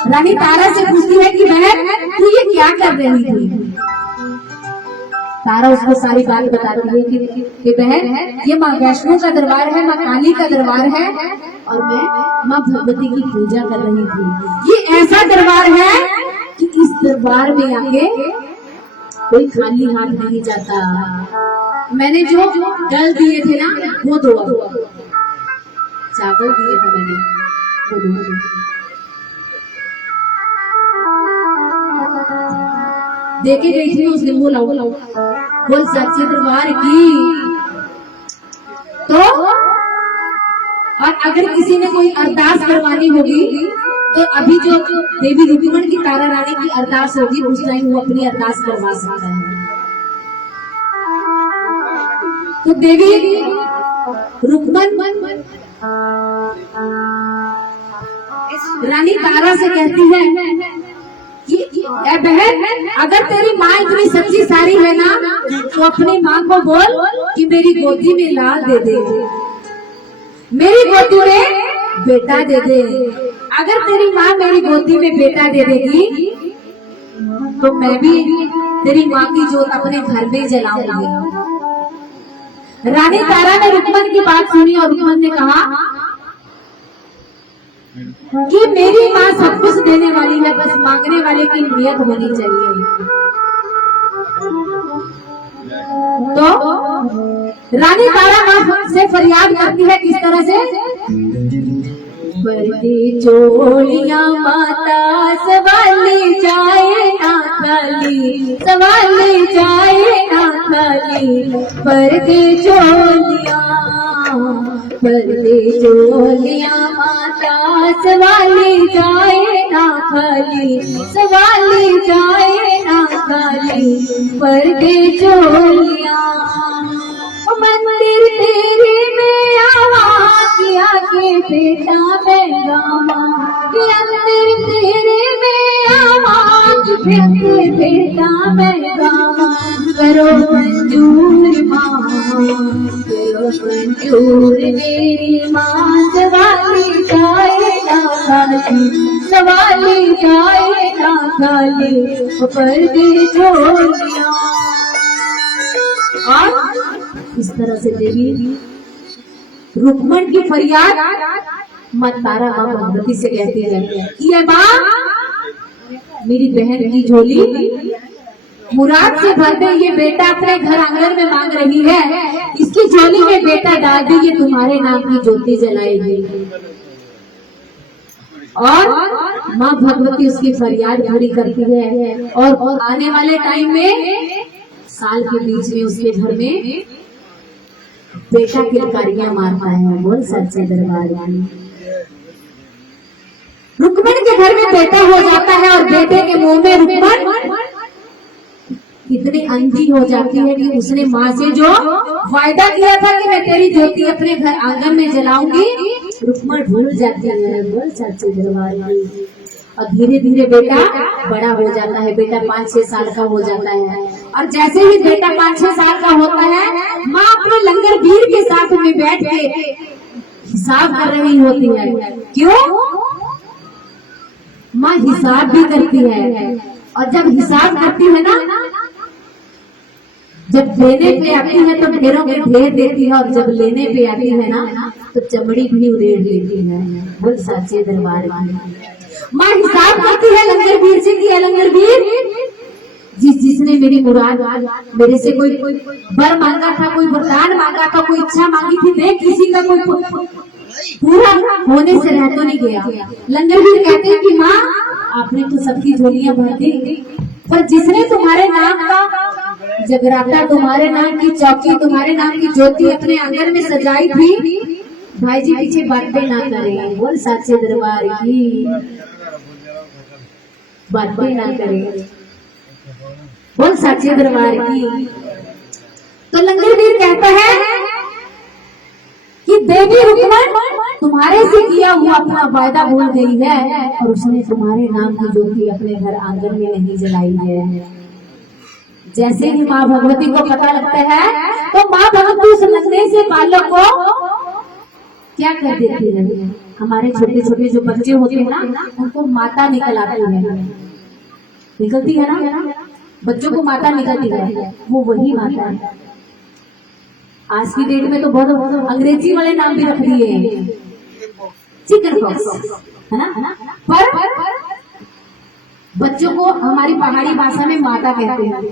रानी तारा से पूछती है कि बहन, तू ये क्या कर रही थी? तारा उसको सारी बात बताती है कि बहन, ये माँ वैष्णो का दरबार है, माँ काली का दरबार है, और मैं माँ भगवती की पूजा कर रही थी। ये ऐसा दरबार है कि इस दरबार में आके कोई खाली हाथ नहीं जाता। मैंने जो जल दिए थे ना, वो 2 चावल दिए थे मैंने, वो 2 देके गई थी। उसने बोला बोल सच्चे दरबार की। तो और अगर किसी ने कोई अरदास करवानी होगी, तो अभी जो देवी रुक्मण की तारा रानी की अरदास होगी, उस टाइम वो अपनी अरदास करवा सकता है। तो देवी रुक्मण रानी तारा से कहती है कि बहन, अगर तेरी माँ इतनी सच्ची सारी है ना, तो अपनी माँ को बोल कि मेरी गोदी में लाल दे दे, मेरी गोदी में बेटा दे दे। अगर तेरी माँ मेरी गोदी में बेटा दे देगी, तो मैं भी तेरी माँ की जोत अपने घर में जलाऊंगी। रानी तारा ने रुक्मन की बात सुनी और रुक्मन ने कहा कि मेरी माँ सब कुछ देने वाली है, बस मांगने वाले की नियत होनी चाहिए। तो रानी तारा माँ से फरियाद करती है, किस तरह से? बरती चोलियां माता सवाली जाए ना खाली, सवाली जाए ना खाली, बरती चोलियां माता सवाली जाए ना खाली, सवाली जाए ना खाली, बरती चोलियां। मंदिर तेरे में आवा किया के बेटा मैं गावा, कि अंदर तेरे में आवाज फिर बेटा मैं गावा, करो मंजूर माँ, करो मंजूर मेरी माँ, सवाली जाए ना खाली, सवाली जाए ना खाली, पर्दे छोड़िया। इस तरह से देवी रुक्मण की फरियाद माँ तारा माँ भगवती से कहती है कि ये माँ मेरी बहन की झोली मुराद से भर दे, ये बेटा अपने घर आंगन में मांग रही है, इसकी झोली में बेटा डाल दे, ये तुम्हारे नाम की ज्योति जलाएगी। और माँ भगवती उसकी फरियाद पूरी करती है और आने वाले टाइम में साल के बीच में उसके घर में बेटा किलकारियां मारता है। बोल सच्चे दरबार की। रुक्मण के घर में बेटा हो जाता है और बेटे के मुंह में रुक्मण इतनी अंधी हो जाती है कि उसने माँ से जो वायदा किया था कि मैं तेरी ज्योति अपने घर आंगन में जलाऊंगी, रुक्मण भूल जाती है। बोल सच्चे दरबार की। और धीरे धीरे बेटा बड़ा हो जाता है, बेटा 5-6 साल का हो जाता है। और जैसे ही बेटा 5-6 साल का होता है, माँ अपने लंगर वीर के साथ में बैठ के हिसाब कर रही होती है। क्यों? माँ हिसाब भी करती है, और जब हिसाब करती है ना, जब देने पे आती है तो ढेरों के ढेर देती है, और जब लेने पे आती है ना तो चमड़ी भी उड़ेड़ लेती है। बोल सच्चे दरबार की। माँ हिसाब करती है लंगर वीर से कि लंगर वीर, जिसने मेरी मुराद मेरे से कोई वर मांगा था, कोई वरदान मांगा था, कोई इच्छा मांगी थी, देख किसी का कोई पूरा होने से रह तो नहीं गया। लंगर वीर कहते हैं कि माँ आपने तो सबकी झोलियां भर दी, पर जिसने तुम्हारे नाम का जगराता, तुम्हारे नाम की चौकी, तुम्हारे नाम की ज्योति अपने आंगन में सजाई थी, भाई जी पीछे बातें ना करें। बोल सच्चे दरबार की। बातें ना करें। बोल सच्चे दरबार की। तो लंगर वीर कहता है कि देवी रुक्मण तुम्हारे से किया हुआ अपना वायदा भूल गई है, और उसने तुम्हारे नाम की ज्योति अपने घर आंगन में नहीं जलाई है। जैसे ही माँ भगवती को पता लगता है तो माँ भगवती उस नगने से बालक को क्या कर देती है? हमारे छोटे छोटे जो बच्चे होते हैं ना, उनको माता निकल आती है, निकलती है ना, बच्चों को माता निकलती है, वो वही माता है। आज की डेट में तो बहुत अंग्रेजी वाले नाम भी रख दिए, चिकन पॉक्स है ना, पर बच्चों को हमारी पहाड़ी भाषा में माता कहते हैं।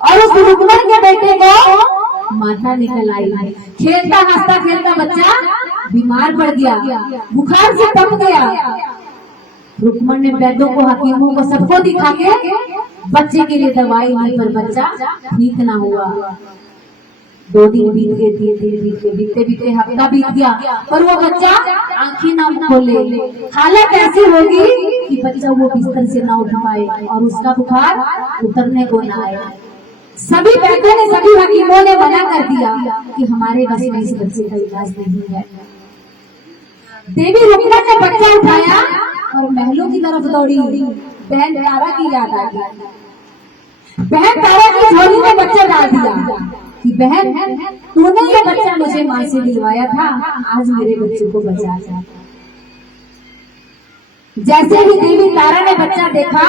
और उस रुक्मण के बेटे को माता निकल आई। खेलता हंसता खेलता बच्चा बीमार पड़ गया, बुखार से तप गया। रुक्मण ने वैद्यों को, हकीमों को, सबको दिखा के बच्चे के लिए दवाई ली, पर बच्चा ठीक ना हुआ। 2 दिन बीत गए, 3 दिन बीत गए, बीतते बीतते हफ्ता बीत गया, पर वो बच्चा आंखें ना खोले। हालत ऐसी होगी कि बच्चा वो बिस्तर से ना उठ पाए और उसका बुखार उतरने को ना आए। सभी वैद्यों ने, सभी हकीमों ने मना कर दिया कि हमारे बस में इस बच्चे का इलाज नहीं है। देवी रुक्मण ने बच्चा उठाया और महलों की तरफ दौड़ी। बहन तारा की याद आ गई। बहन तारा की झोली में बच्चा डाल दिया कि बहन तूने ये बच्चा मुझे माँ से दिलवाया था, आज मेरे बच्चे को बचा जा। जैसे ही देवी तारा ने बच्चा देखा,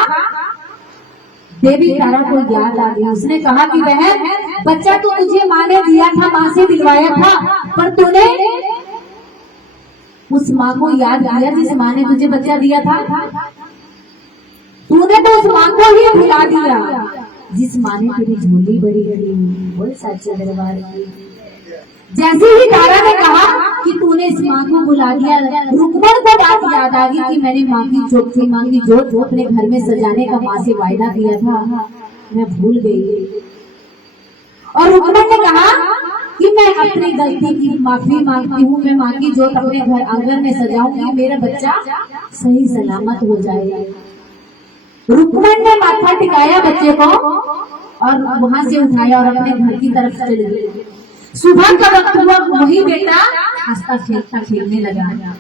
देवी तारा को याद आ गई। उसने कहा कि बहन, बच्चा तो तुझे माँ ने दिया था, माँ से दिलवाया था, पर तूने उस माँ को याद किया जिस माँ ने तुझे बच्चा दिया था। तूने तो उस माँ को ही भुला दिया जिस माँ ने तेरी झोली भरी करी। बोल सच्चे दरबार की। जैसे ही तारा ने कहा कि तूने इस माँ को बुला दिया, रुक्मण को बात याद आ गई कि मैंने माँ की चौकी, माँ की जोत अपने घर में सजाने का माँ से वायदा किया था, मैं भूल गई। और रुक्मण ने कहा कि मैं अपनी गलती की माफी मांगती हूँ, मैं माँ की जोत अपने घर आंगन में सजाऊंगी, मेरा बच्चा सही सलामत हो जाएगा। रुक्मण ने माथा टिकाया बच्चे को और वहां से उठाया और अपने घर की तरफ चले गए। सुबह का वक्त हुआ, वही बेटा हंसता खेलता खेलने लगा।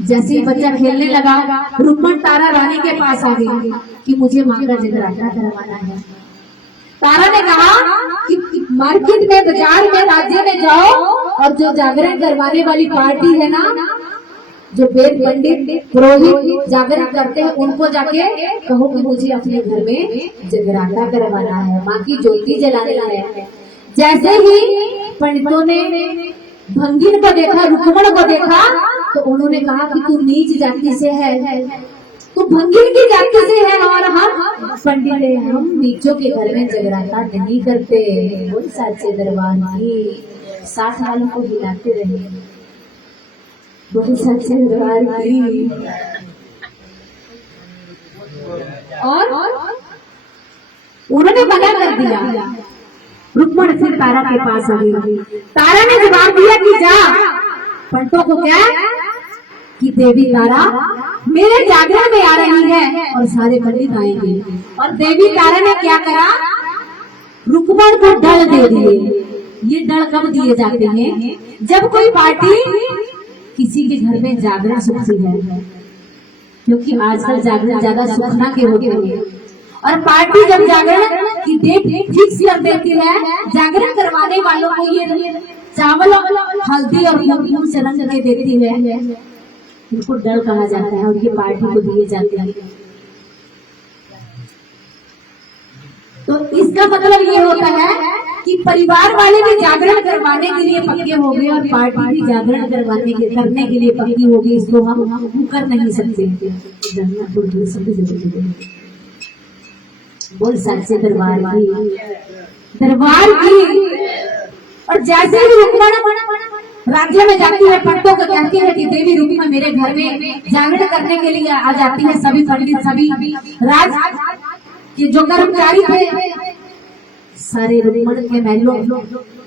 जैसे ही बच्चा खेलने लगा, रुक्मण तारा रानी के पास आ गई कि मुझे माँ का जगराता करवाना है। तारा ने कहा कि मार्केट में, बाजार में, राज्य में जाओ और जो जागरण करवाने वाली पार्टी है ना, जो वेद पंडित पुरोहित जागरण करते हैं, उनको जाके कहो कि मुझे अपने घर में जगराता करवाना है, माँ की ज्योति जलानी है। जैसे ही पंडितों ने भंगिन को देखा, रुक्मण को देखा, तो उन्होंने कहा कि तू नीच जाति से है, तू भंगिन की जाति से है और हम पंडित है, हम नीचों के घर में जगराता नहीं करते। बोल सच्चे दरबार की। 60 सालों को हिलाते रहे। बोल सच्चे दरबार की। और उन्होंने मना कर दिया। रुक्मण फिर तारा के पास आ गई। तारा ने जवाब दिया कि जा पंडितों को क्या कि देवी तारा मेरे जागरण में आ रही है और सारे पंडित आएंगे। और देवी तारा ने क्या करा, रुक्मण को डल दे दिए। ये डल कब दिए जाते हैं, जब कोई पार्टी किसी के घर में जागरण सुखती है, क्योंकि आजकल जागरण ज्यादा सुखना के होते हैं। और पार्टी जब जागरण की डेट फिक्स कर देती है, जागरण करवाने वालों को ये चावल, हल्दी और कुमकुम से रंग के देती है, इनको डल कहा जाता है और ये पार्टी को दिए जाते हैं। तो इसका मतलब ये होता है कि परिवार वाले भी जागरण करवाने के लिए पक्के हो गए और पार्टी भी जागरण करने के लिए पक्की हो गई। इसको हम कर नहीं सकते। बोल सच्चे दरबार की। दरबार की। और जैसे ही रुक्मण राज्य में जाती है, पंडितों को कहती है कि देवी रुक्मण मेरे घर में जागरण करने के लिए आ जाती है। सभी पंडित, सभी राज के जो कर्मचारी थे, सारे रुक्मण के महलों,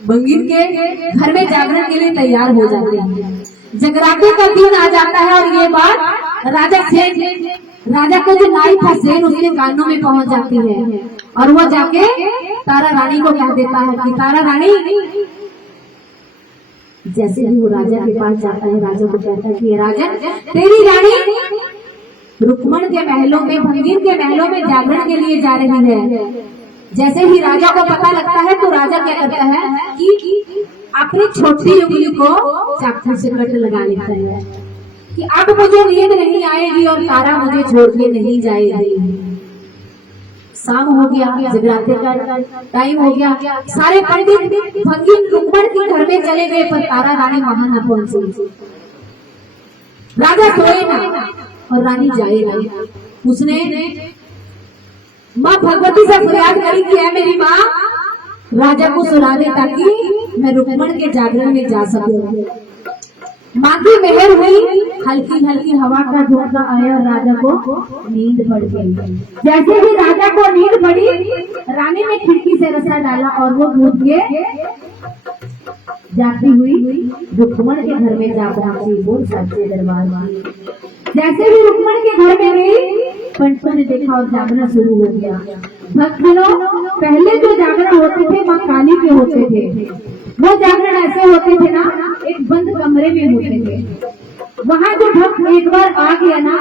भंगिन के घर में जागरण के लिए तैयार हो जाते हैं। जगराते का दिन आ जाता है और ये बात राजा को जो नाई था सेन, उसके कानों में पहुंच जाती है और वो जाके तारा रानी को कह देता है कि तारा रानी। जैसे ही वो राजा के पास जाता है, राजा को कहता है कि राजन, तेरी रानी रुक्मण के महलों में, भंगिन के महलों में जागरण के लिए जा रही है। जैसे ही राजा को पता लगता है तो राजा क्या करता है कि अपनी छोटी उंगली को चाकू से कट लगा लेता है कि अब मुझे नींद नहीं आएगी और तारा मुझे छोड़ के नहीं जाएगी। शाम हो गया, जगराते का टाइम हो गया, सारे पंडित भंगिन रुक्मण के घर में चले गए, पर तारा रानी वहां न पहुंची। राजा सोए ना और रानी जाए ना। उसने माँ भगवती से फरियाद करी कि है मेरी माँ, राजा को सुला दे ताकि मैं रुक्मण के जागरण में जा सकूं। माँ की मेहर हुई, हल्की हल्की हवा का झोंका आया और राजा को नींद पड़ गई। जैसे ही राजा को नींद पड़ी, रानी ने खिड़की से रस्सा डाला और वो कूद के जाती हुई रुक्मण के घर में जा पहुंची। बोल सच्चे दरबार में। जैसे ही रुक्मण के घर में गई, पंडितों ने देखा और जागरण शुरू हो गया। भक्तों, पहले जो जागरण होते थे माँ काली के होते थे। वो जागरण ऐसे होते थे ना, एक बंद कमरे में होते थे। वहाँ जो भक्त एक बार आ गया ना,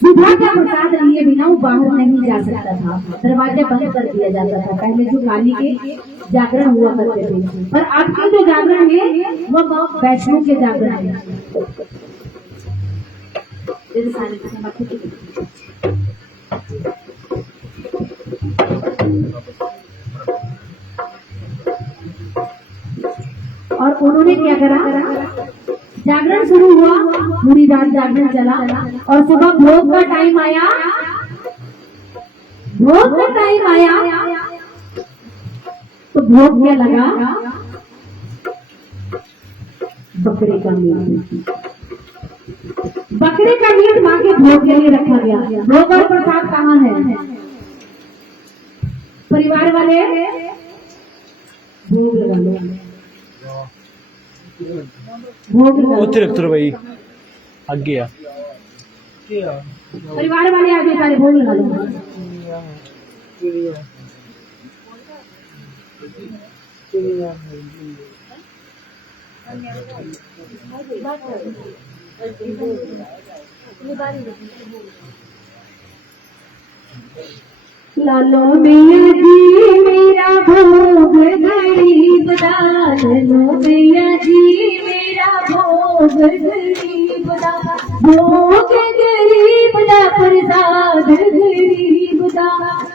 सुबह का प्रसाद लिए बिना वो बाहर नहीं जा सकता था, दरवाजे बंद कर दिया जाता था। पहले जो काली के जागरण हुआ करते थे, पर अब के जो जागरण है वो वैष्णो के जागरण है। और उन्होंने क्या करा, जागरण शुरू हुआ, पूरी रात जागरण चला और सुबह भोग का टाइम आया, भोग का टाइम आया तो भोग क्या लगा, बकरे का मीट, बकरे का मीट माँ के भोग के लिए रखा गया। भोग और प्रसाद कहाँ है, परिवार वाले भोग लगा लो, भोग लगा भाई आगे आ, परिवार वाले आगे सारे भोग लगा लो। लालो मैया जी मेरा भोग गरीब दा, लालो मैया जी मेरा भोग गरीब दा, भोग गरीब दा प्रसाद गरीब दा,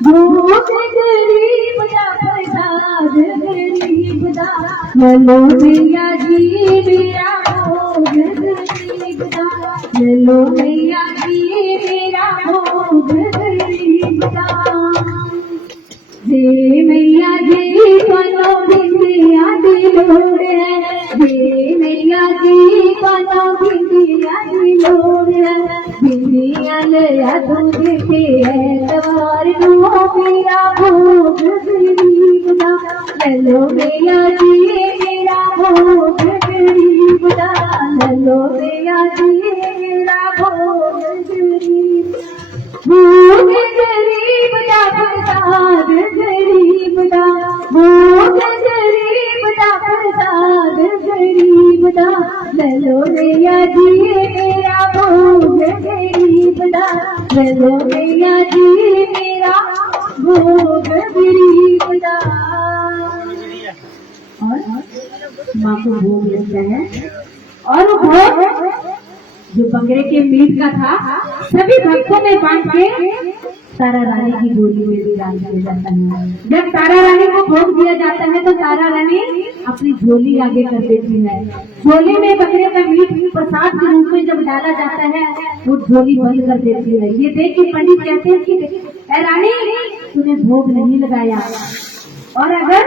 भोग गरीब दा प्रसाद गरीब दा, लालो मैया जी मेरा भोग गरीब दा, लालो मैया जी मेरा भोग गरीब दा। हे मैया जी कनो बिंदिया दिलोड़ है, हे मैया जी कनो बिंदिया दिलोड़ है, बिंदिया लया दूध के ऐतवार नो मेरा भोग गरीब दा, ललो मैया जी मेरा भोग गरीब दा, ललो मैया जी मेरा भोग गरीब, भोग गरीब दा प्रसाद गरीब दा, भोग गरीब दा प्रसाद गरीब दा, ललो मैया जी मेरा भोग गरीब दा, ललो मैया जी मेरा भोग गरीब दा। और माँ को भोग लगता है और वो भोग जो बकरे के मीट का था सभी भक्तों में बांट के तारा रानी की झोली में भी डाल दिया जाता है। जब तारा रानी को भोग दिया जाता है तो तारा रानी अपनी झोली आगे कर देती है, झोली में बकरे का मीट प्रसाद के रूप में जब डाला जाता है वो झोली बंद कर देती है। ये देख के पंडित कहते हैं कि ऐ रानी तूने भोग नहीं लगाया, और अगर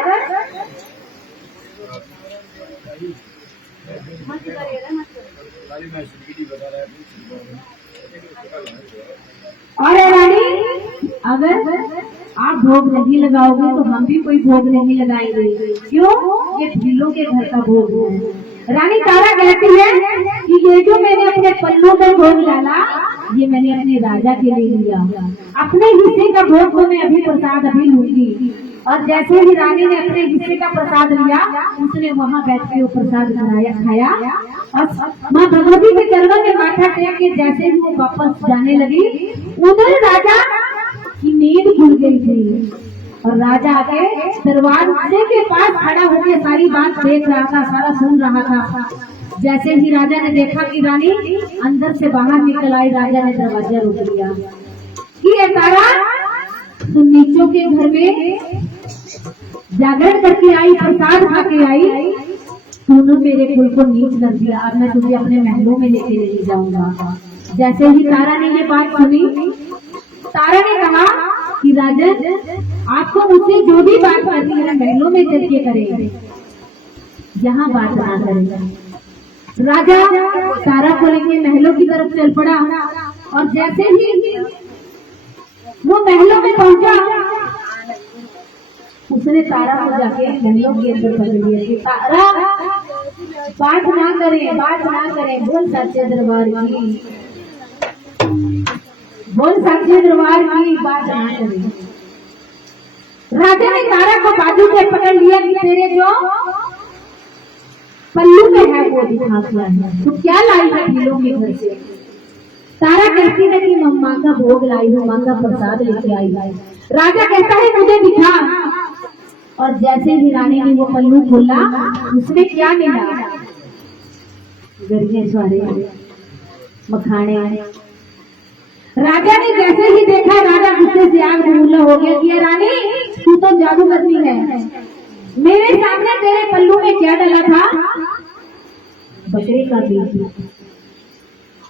और रानी अगर आप भोग नहीं लगाओगे तो हम भी कोई भोग नहीं लगाएंगे, क्यों, ये भीलों के घर का भोग है। रानी तारा कहती है कि ये जो मैंने अपने पल्लू में भोग डाला ये मैंने अपने राजा के लिए लिया, अपने हिस्से का भोग को मैं अभी प्रसाद अभी लूंगी। और जैसे ही रानी ने अपने हिस्से का प्रसाद लिया उसने वहाँ बैठ के वो प्रसाद खाया और माँ भगवती के चरणों में माथा टेक के जैसे ही वो वापस जाने लगी उधर राजा की नींद खुल गई थी और राजा आके दरवाजे के पास खड़ा होकर सारी बात देख रहा था, सारा सुन रहा था। जैसे ही राजा ने देखा कि रानी अंदर से बाहर निकल आई, राजा ने दरवाजा रोक दिया कि तारा तुम नीचों के घर में जागरण करके आई, प्रसाद खा के आई, तूने मेरे कुल को नीच कर दिया, अब मैं तुझे अपने महलों में लेके नहीं जाऊंगा। जैसे ही तारा ने ये बात सुनी तारा ने कहा कि राजन आपको मुझसे जो भी बात करनी है महलों में चल के करें, यहाँ बात ना करें। राजा तारा को लेके महलों की तरफ चल पड़ा और जैसे ही वो महलों में पहुंचा उसने तारा को जाके महलों के अंदर पकड़ लिया कि तारा बात ना करें, बोल सच्चे दरबार की, बोल सच्चे दरबार की, बात ना करें। राजा ने तारा को बाजू से पकड़ लिया कि तेरे जो पल्लू में है वो दिखा है, तो क्या लाई है भीलों के घर से। तारा कहती है कि माँ का भोग लाई हूँ, माँ का प्रसाद लेके आई है। राजा कहता है मुझे दिखा, और जैसे ही रानी ने वो पल्लू खोला उसमें क्या मिला, गरिए सारे मखाने। राजा ने जैसे ही देखा राजा गुस्से से आग बबूला हो गया कि रानी तू तो जादू करती है, मेरे सामने तेरे पल्लू में क्या डला था? बकरे का दूध।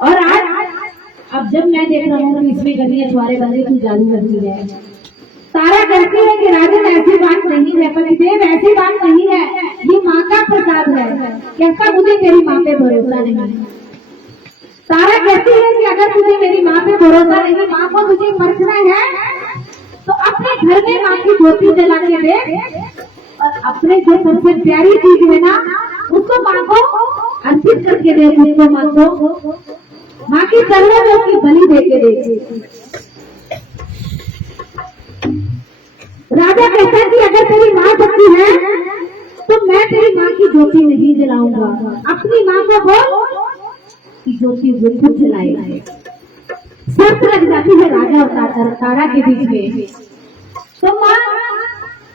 और आज अब जब मैं देख रहा हूँ कि इसमें गली अछुआरे बंदे की जादू करती है। तारा कहती है कि राजन ऐसी बात नहीं है, पतिदेव ऐसी बात नहीं है, ये माँ का प्रसाद है। कहता मुझे तेरी माँ पे भरोसा नहीं है। तारा कहती है कि अगर तुझे मेरी माँ पे भरोसा नहीं, माँ को तुझे परखना है तो अपने घर में माँ की ज्योति जला के दे और अपने जो सबसे प्यारी चीज है ना उसको माँ को अर्पित करके दे। उसको माँ को माँ की चरणों में उसकी बलि देके दे। राजा कहता है कि अगर तेरी माँ सच्ची है तो मैं तेरी माँ की ज्योति नहीं जलाऊंगा। अपनी माँ को बोल कि ज्योति बिल्कुल जलाए। शर्त लग जाती है राजा और तारा के बीच में। तो माँ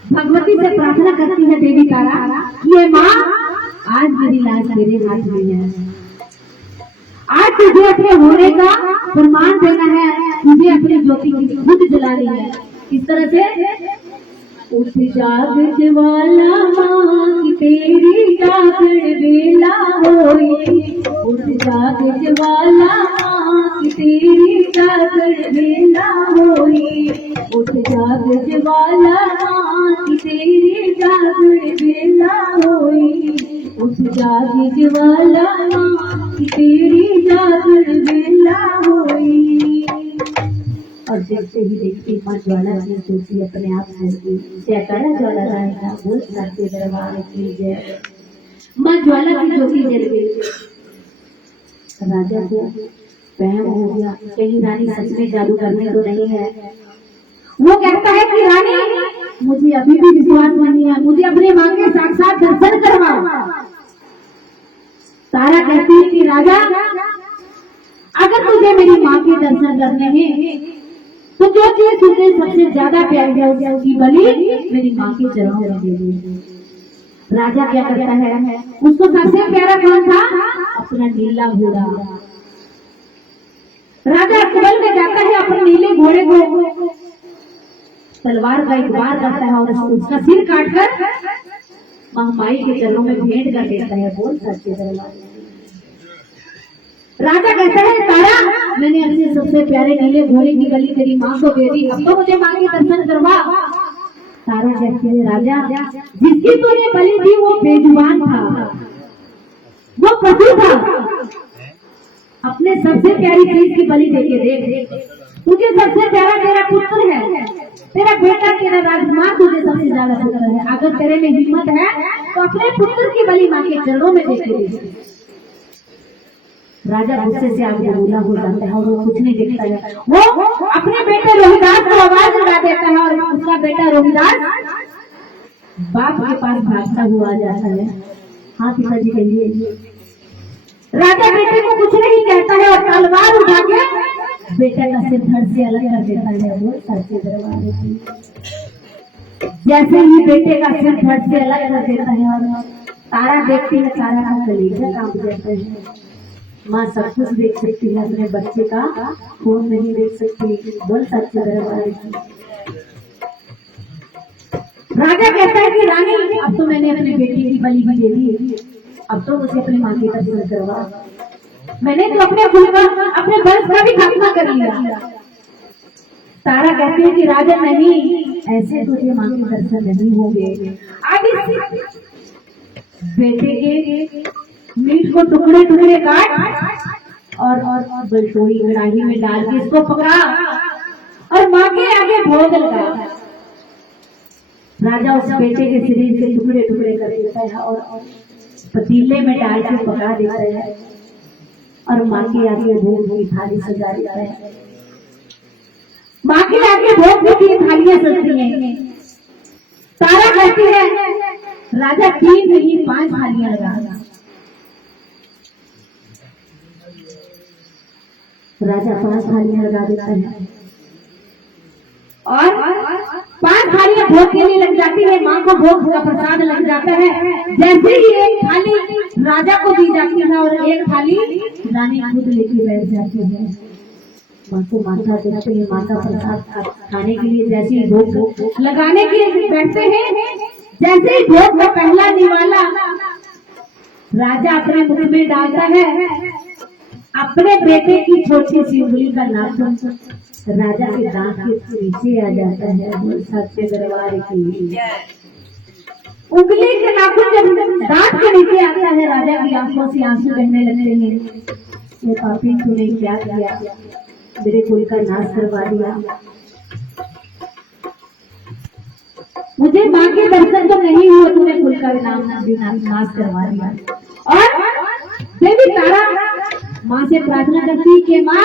भगवती से प्रार्थना करती है, देवी तारा ये माँ आज मेरी लाज तेरे हाथ में है। आज तुझे अपने होने का प्रमाण देना है, तुझे अपनी ज्योति खुद जलानी है। इस तरह से उठ जाग ज्वाला माँ की तेरी जागरण वेला होई। उठ जाग ज्वाला माँ की तेरी जागरण वेला होई। उठ जाग ज्वाला माँ की तेरी जागरण वेला होई। उठ जाग ज्वाला माँ की तेरी जागरण वेला होई। और देखते ही देखते माँ ज्वाला की ज्योति अपने आप जलती। जयकारा ज्वाला राय का बोल सच्चे दरबार की जय। माँ ज्वाला की ज्योति जल गई। राजा को वहम हो गया, कहीं रानी सच में जादू करने तो नहीं है। वो कहता है कि रानी मुझे अभी भी विश्वास नहीं है, मुझे अपने माँ के साक्षात दर्शन करवाओ। तारा कहती है कि राजा अगर तुझे मेरी माँ के दर्शन करने हैं तो जो चीज तुझे सबसे ज्यादा प्यारी है उसकी बलि मेरी माँ के चरणों में दे दे। राजा क्या करता है, उसको सबसे प्यारा कौन था? अपना नीला घोड़ा। राजा अकबर में जाता है, अपने नीले घोड़े को तलवार का एक वार करता है और उसका सिर काटकर महामाई के चरणों में भेंट कर देता है। बोल सच्चे दरबार। राजा कहता है तारा मैंने अपने सबसे प्यारे नीले घोड़े की बलि तेरी माँ को दे दी, अब तो मुझे माँ के दर्शन करवा। तारा कहती है राजा जिसकी तूने बलि दी वो बेजुबान था, वो पशु था। अपने सबसे प्यारी चीज की बलि देके देख। तुझे सबसे प्यारा तेरा पुत्र है, तेरा बेटा तेरा राजकुमार तुझे सबसे ज्यादा पुत्र है। अगर तेरे में हिम्मत है तो अपने पुत्र की बलि माँ के चरणों में देके दे। राजा गुस्से से आगे बोला हो जाता है और वो कुछ नहीं देखता है। वो अपने बेटे रोहिदास को आवाज लगा देता है और उसका बेटा रोहिदास बाप के पास भागता हुआ आ जाता है। हाँ पिताजी कहिए। राजा बेटे को कुछ नहीं कहता है और तलवार उठा के बेटे का सिर धड़ से अलग कर देता है। वो सच्चे दरबार की जैसे ही बेटे का सिर धड़ से अलग कर देता है और तारा देखती है, तारा का कलेजा कांप जाता है। माँ सब कुछ देख सकती है, अपने बच्चे का खून नहीं देख सकती। बोल सच्चे दरबार की। राजा कहता है कि रानी अब तो मैंने अपने बेटी की बलि भी दे दी, अब तो मुझे अपनी माँ की दर्शन करवा। मैंने तो अपने कुल का अपने वंश का भी खात्मा कर लिया। तारा कहती है कि राजा नहीं, ऐसे तुझे माँ के दर्शन नहीं होंगे। अब इस बेटे के मीट को टुकड़े टुकड़े काट और बलटोई कढ़ाई में डाल के इसको पका और माँ के आगे भोग लगा। राजा उस बेटे के शरीर के टुकड़े टुकड़े कर देता है और पतीले में डाल के पका देता है और माँ के आगे भोग की थाली सजा देता है। माँ के आगे भोग की थालियां सजती हैं। तारा कहती है राजा 3 नहीं 5 थालियां लगा। राजा 5 थालियां लगा देता है और 5 थालियां भोग के लिए लग जाती है। माँ को भोग का प्रसाद लग जाता है। जैसे ही एक थाली राजा को दी जाती है और एक थाली रानी खुद लेके बैठ जाती है। माँ को माथा देते हैं, माता प्रसाद खाने के लिए जैसे ही भोग लगाने के लिए बैठते हैं जैसे ही भोग का पहला निवाला राजा अपने मुख में डालता है, अपने बेटे की छोटी सी उंगली का नाखून राजा के दांत के नीचे आ जाता है। बोल सच्चे दरबार की। उंगली के नाखून जब दांत के नीचे आता है, राजा की आंखों से आंसू बहने लगते हैं। ये पापी तूने क्या किया, मेरे कुल का नाश करवा दिया। मुझे माँ के दर्शन तो नहीं हुआ, तूने कुल का नाश करवा दिया। और देवी तारा माँ से प्रार्थना करती कि माँ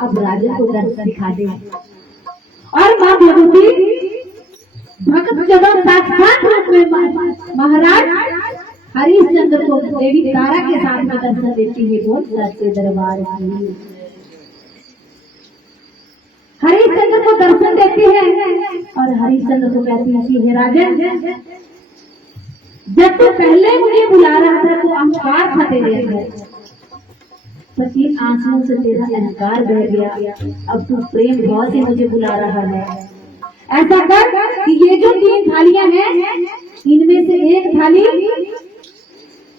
अब राजा को दर्शन दिखा दे। और माँ भगवती भक्त जब साक्षात रूप में महाराज हरिश्चंद्र को देवी तारा के साथ में दर्शन देती है। बोल सच्चे दरबार की। हरिश्चंद्र को दर्शन देती है और हरिश्चंद्र को कहती है कि हे राजन, जब तू पहले मुझे बुला रहा था तो अहंकार था तेरे अंदर, पर इन आंसुओं से तेरा अहंकार बह गया। अब तू प्रेम भाव से मुझे बुला रहा है। ऐसा कर कि ये जो 3 थालियां हैं, इनमें से एक थाली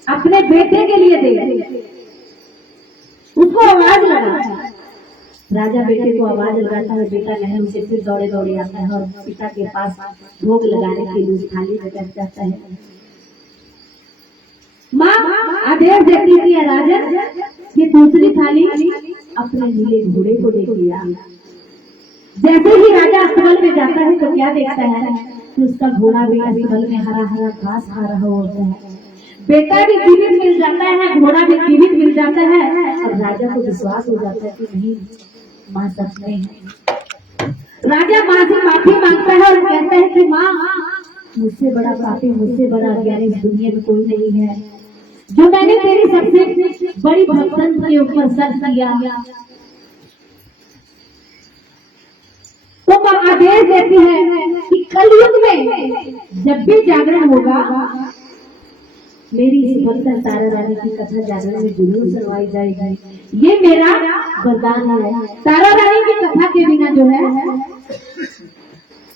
अपने बेटे के लिए दे। उसको आवाज लगा। राजा बेटे को आवाज लगाता है, बेटा नहीं, उसे फिर दौड़े दौड़े आता है और पिता के पास भोग लगाने के लिए थाली में बैठ जाता है। माँ आदेश देती है राजन, ये दूसरी थाली अपने नीले घोड़े को दे दिया। जैसे ही राजा अस्तबल में जाता है तो क्या देखता है कि उसका घोड़ा भी अस्तबल में हरा हरा घास खा रहा होता है। बेटा भी जीवित मिल जाता है, घोड़ा भी जीवित मिल जाता है। और राजा को विश्वास हो जाता है कि नहीं, माँ सच में है। राजा माँ से माफी मांगता है और कहता है कि माँ, मुझसे बड़ा पापी, मुझसे बड़ा अज्ञानी इस दुनिया में कोई नहीं है। जो मैंने तेरी सबसे बड़ी भक्तन के ऊपर सर किया, तो माँ आदेश देती है कि कलयुग में जब भी जागरण होगा, मेरी इस भक्तन तारा रानी की कथा जागरण में जरूर सुनवाई जाएगी। ये मेरा वरदान है। तारा रानी की कथा के बिना जो है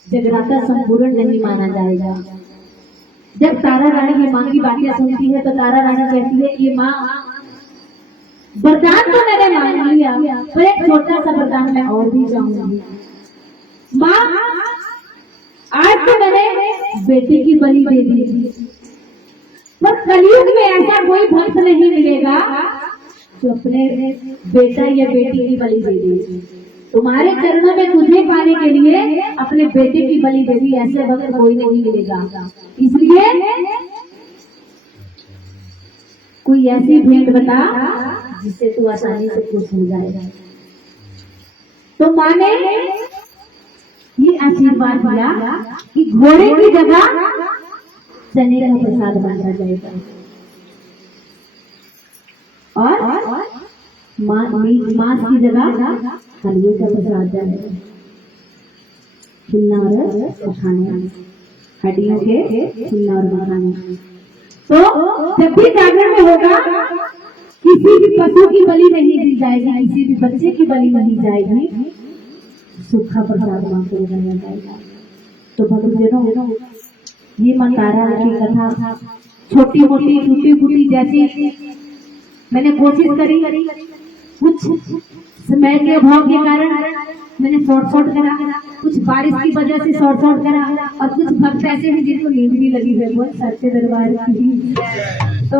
जगराता संपूर्ण नहीं माना जाएगा। जब तारा रानी की माँ की बातें सुनती है तो तारा रानी कहती है कि माँ, वरदान तो मैंने मांग लिया, पर एक छोटा सा वरदान मैं और भी चाहूंगी। माँ, आज तो मैंने बेटे की बलि दे दी, पर कलयुग में ऐसा कोई भक्त नहीं मिलेगा जो अपने बेटा या बेटी की बलि दे दे। तुम्हारे चरणों में तुझे पाने के लिए अपने बेटे की बलि दे दी, ऐसे भक्त कोई नहीं मिलेगा। इसलिए कोई ऐसी भेंट बता जिससे तू आसानी से खुश हो जाए। तो माँ ने ये आशीर्वाद दिया कि घोड़े की जगह चने का प्रसाद बांटा जाएगा और मांस की जगह हलवे का प्रसाद जाएगा। छिलना और मखाने, हड्डियों के छिलना और मखाने। तो जब भी जागरण में होगा, किसी भी पशु की बलि नहीं दी जाएगी, किसी भी बच्चे की बलि नहीं जाएगी, सूखा प्रसाद मां को लगाया जाएगा। तो भक्तजनों, ये मां तारा की कथा छोटी मोटी टूटी फूटी जैसी मैंने कोशिश करी, कुछ समय के अभाव के कारण मैंने शॉर्ट करा, कुछ बारिश की वजह से शॉर्ट करा, और कुछ भक्त ऐसे हैं जिनको नींद भी लगी है। बहुत सच्चे दरबार की। तो